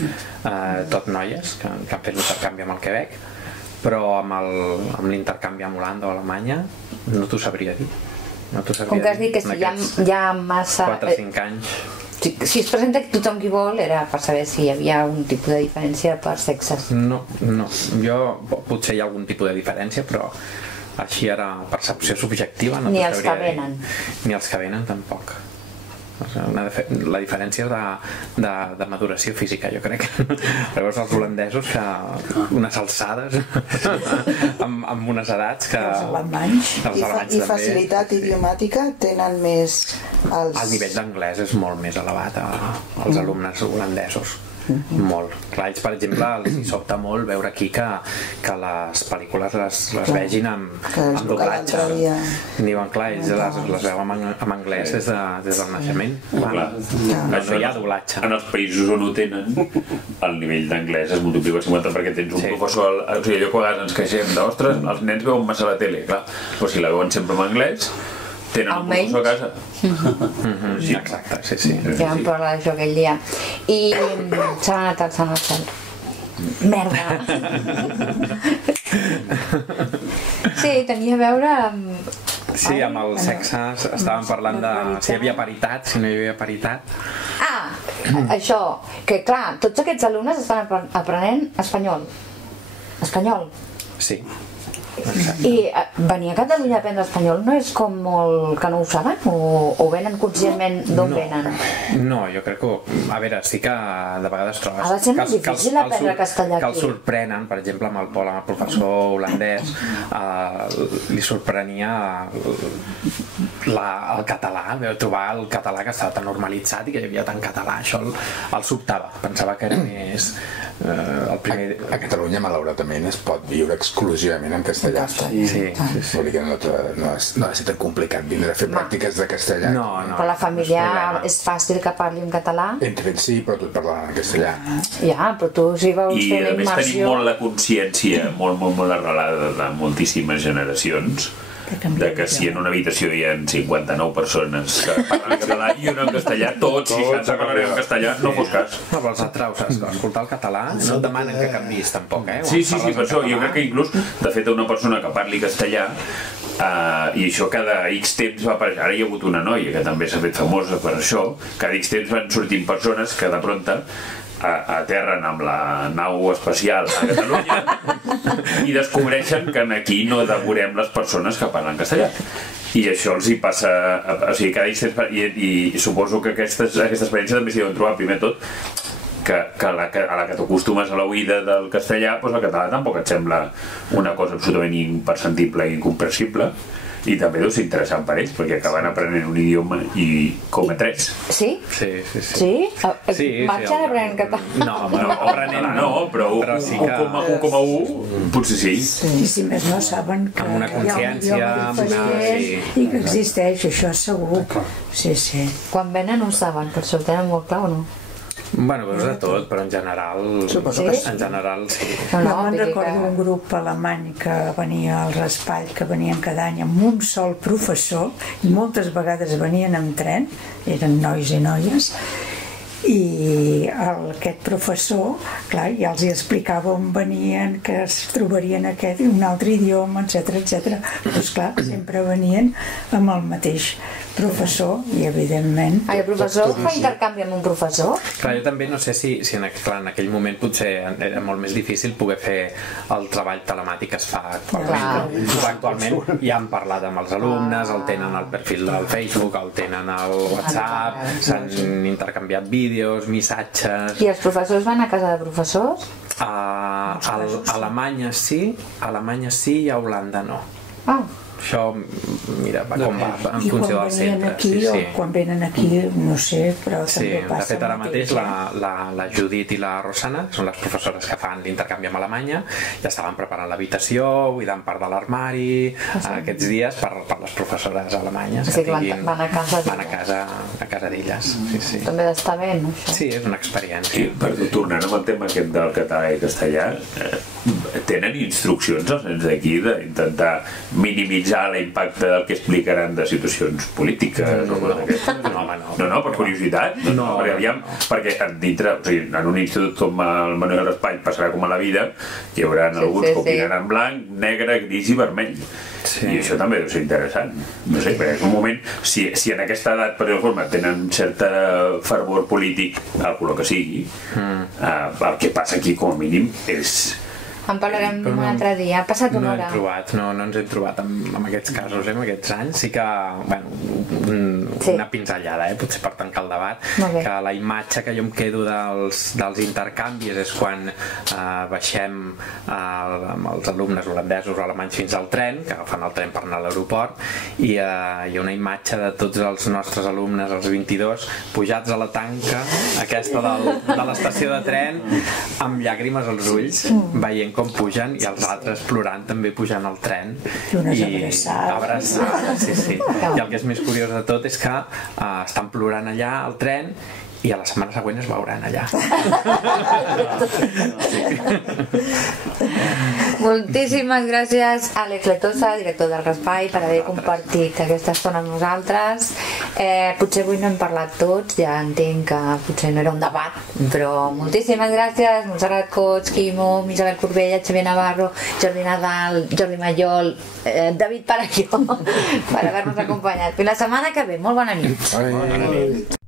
tot noies que han fet l'intercanvi amb el Quebec, però amb l'intercanvi amb Holanda o Alemanya no t'ho sabria dir. Com que has dit que si hi ha massa... 4 o 5 anys... Si es presenta tothom qui vol era per saber si hi havia un tipus de diferència per sexes. No, potser hi ha algun tipus de diferència, però així era percepció subjectiva no ni els que venen. Ni els que venen tampoc. La diferència de maduració física, jo crec. Llavors els holandesos que unes alçades amb unes edats que els alemanys i facilitat idiomàtica tenen més el nivell d'anglès és molt més elevat als alumnes holandesos. Molt. Clar, ells, per exemple, els sobta molt veure aquí que les pel·lícules les vegin amb doblatge. Diuen, clar, ells les veuen en anglès des del naixement. Això hi ha doblatge. En els països on ho tenen, el nivell d'anglès es multiplica per 50 perquè tens un professor... O sigui, allò que a vegades ens queixem d'ostres, els nens veuen massa la tele, clar. Però si la veuen sempre en anglès, tenen un professor a casa. Sí, exacte, sí. Ja vam parlar d'això aquell dia. I s'ha anat al Sant Marcel. Merda! Sí, tenia a veure amb... Sí, amb els sexes estàvem parlant de si hi havia paritat, si no hi havia paritat. Això, que clar, tots aquests alumnes estan aprenent espanyol. Espanyol. Sí. I venir a Catalunya a aprendre espanyol no és com molt que no ho saben? O venen conscientment d'on venen? No, jo crec que, a veure, sí que de vegades trobes ha de ser més difícil aprendre castellà aquí. Que el sorprenen, per exemple, amb el Pol, amb el professor holandès, li sorprenia el català, trobar el català que estava tan normalitzat i que hi havia tant català, això el sobtava, pensava que era més el primer... A Catalunya, malauradament, es pot viure exclusivament en castellà. Sí. Vol dir que no ha de ser tan complicat vindre a fer pràctiques de castellà. No. Però la família és fàcil que parli en català? Entre ells sí, però tu et parlen en castellà. Ja, però tu si vols fer la immersió... I a més tenim molt la consciència, molt arrelada de moltíssimes generacions, de que si en una habitació hi ha 59 persones que parlen català i una en castellà, tots 60 parlen en castellà, no fos cas. No, però els atraus a escoltar el català no et demanen que canviïs tampoc, Sí, per això, jo crec que inclús, de fet, una persona que parli castellà i això cada X temps va aparèixer. Ara hi ha hagut una noia que també s'ha fet famosa per això, cada X temps van sortint persones que de pronta aterren amb la nau espacial a Catalunya i descobreixen que aquí no devorem les persones que parlen castellà. I això els hi passa, o sigui, cada instant, i suposo que aquesta experiència també s'hi deuen trobar, primer tot, que a la que t'acostumes a l'oïda del castellà, doncs el català tampoc et sembla una cosa absolutament imperceptible i incomprensible, i també deu ser interessant per ells, perquè acaben aprenent un idioma i com a tres. Sí? Sí? Marxen aprenent català? No, aprenent no, però 1,1 potser sí. I si més no saben que amb una consciència, i que existeix, això segur. Sí. Quan venen ho saben, per això ho tenen molt clar o no? Bueno, veus de tot, però en general sí. Me'n recordo un grup alemany que venia al Raspall, que venien cada any amb un sol professor, i moltes vegades venien amb tren, eren nois i noies, i aquest professor, clar, ja els explicava on venien, que es trobarien aquest i un altre idioma, etc. Però esclar, sempre venien amb el mateix professor i evidentment... El professor fa intercanvi amb un professor? Clar, jo també no sé si en aquell moment potser era molt més difícil poder fer el treball telemàtic que es fa actualment. Actualment ja han parlat amb els alumnes, el tenen al perfil del Facebook, el tenen al WhatsApp, s'han intercanviat vídeos, missatges... I els professors van a casa de professors? A Alemanya sí, i a Holanda no. Això, mira, com va, en funció del centre. Quan venen aquí, no sé, però també passa. De fet, ara mateix la Judit i la Rosana, que són les professores que fan l'intercanvi amb Alemanya, ja estaven preparant l'habitació, buidant part de l'armari, aquests dies per les professores alemanyes que van a casa d'elles. També d'estar bé, no? Sí, és una experiència. Tornant amb el tema aquest del català i castellà, tenen instruccions els nens d'aquí d'intentar minimitzar l'impacte del que explicaran de situacions polítiques o coses d'aquestes? No, per curiositat. Perquè dintre, en un institut com el Manuel Raspall passarà com a la vida, hi haurà alguns que opinaran en blanc, negre, gris i vermell. I això també deu ser interessant. No sé, perquè en un moment, si en aquesta edat, per alguna forma, tenen cert fervor polític, el color que sigui, el que passa aquí, com a mínim, és... En parlarem un altre dia. Ha passat una hora. No ens hem trobat en aquests casos, en aquests anys. Sí que, una pinzellada, potser per tancar el debat, que la imatge que jo em quedo dels intercanvis és quan baixem amb els alumnes holandesos o alemanys fins al tren, que agafen el tren per anar a l'aeroport, i hi ha una imatge de tots els nostres alumnes, els 22, pujats a la tanca, aquesta de l'estació de tren, amb llàgrimes als ulls, veient com pugen, i els altres plorant també pujant al tren i abraçats. I el que és més curiós de tot és que estan plorant allà al tren i a la setmana següent es veuran allà. Moltíssimes gràcies a Àlex Letosa, director del Raspall, per haver compartit aquesta estona amb nosaltres. Potser avui no hem parlat tots, ja entenc que potser no era un debat, però moltíssimes gràcies Montserrat Cots, Quimo, Isabel Corbella, Xavier Navarro, Jordi Nadal, Jordi Mallol, David Parelló, per haver-nos acompanyat. Fins la setmana que ve. Molt bona nit.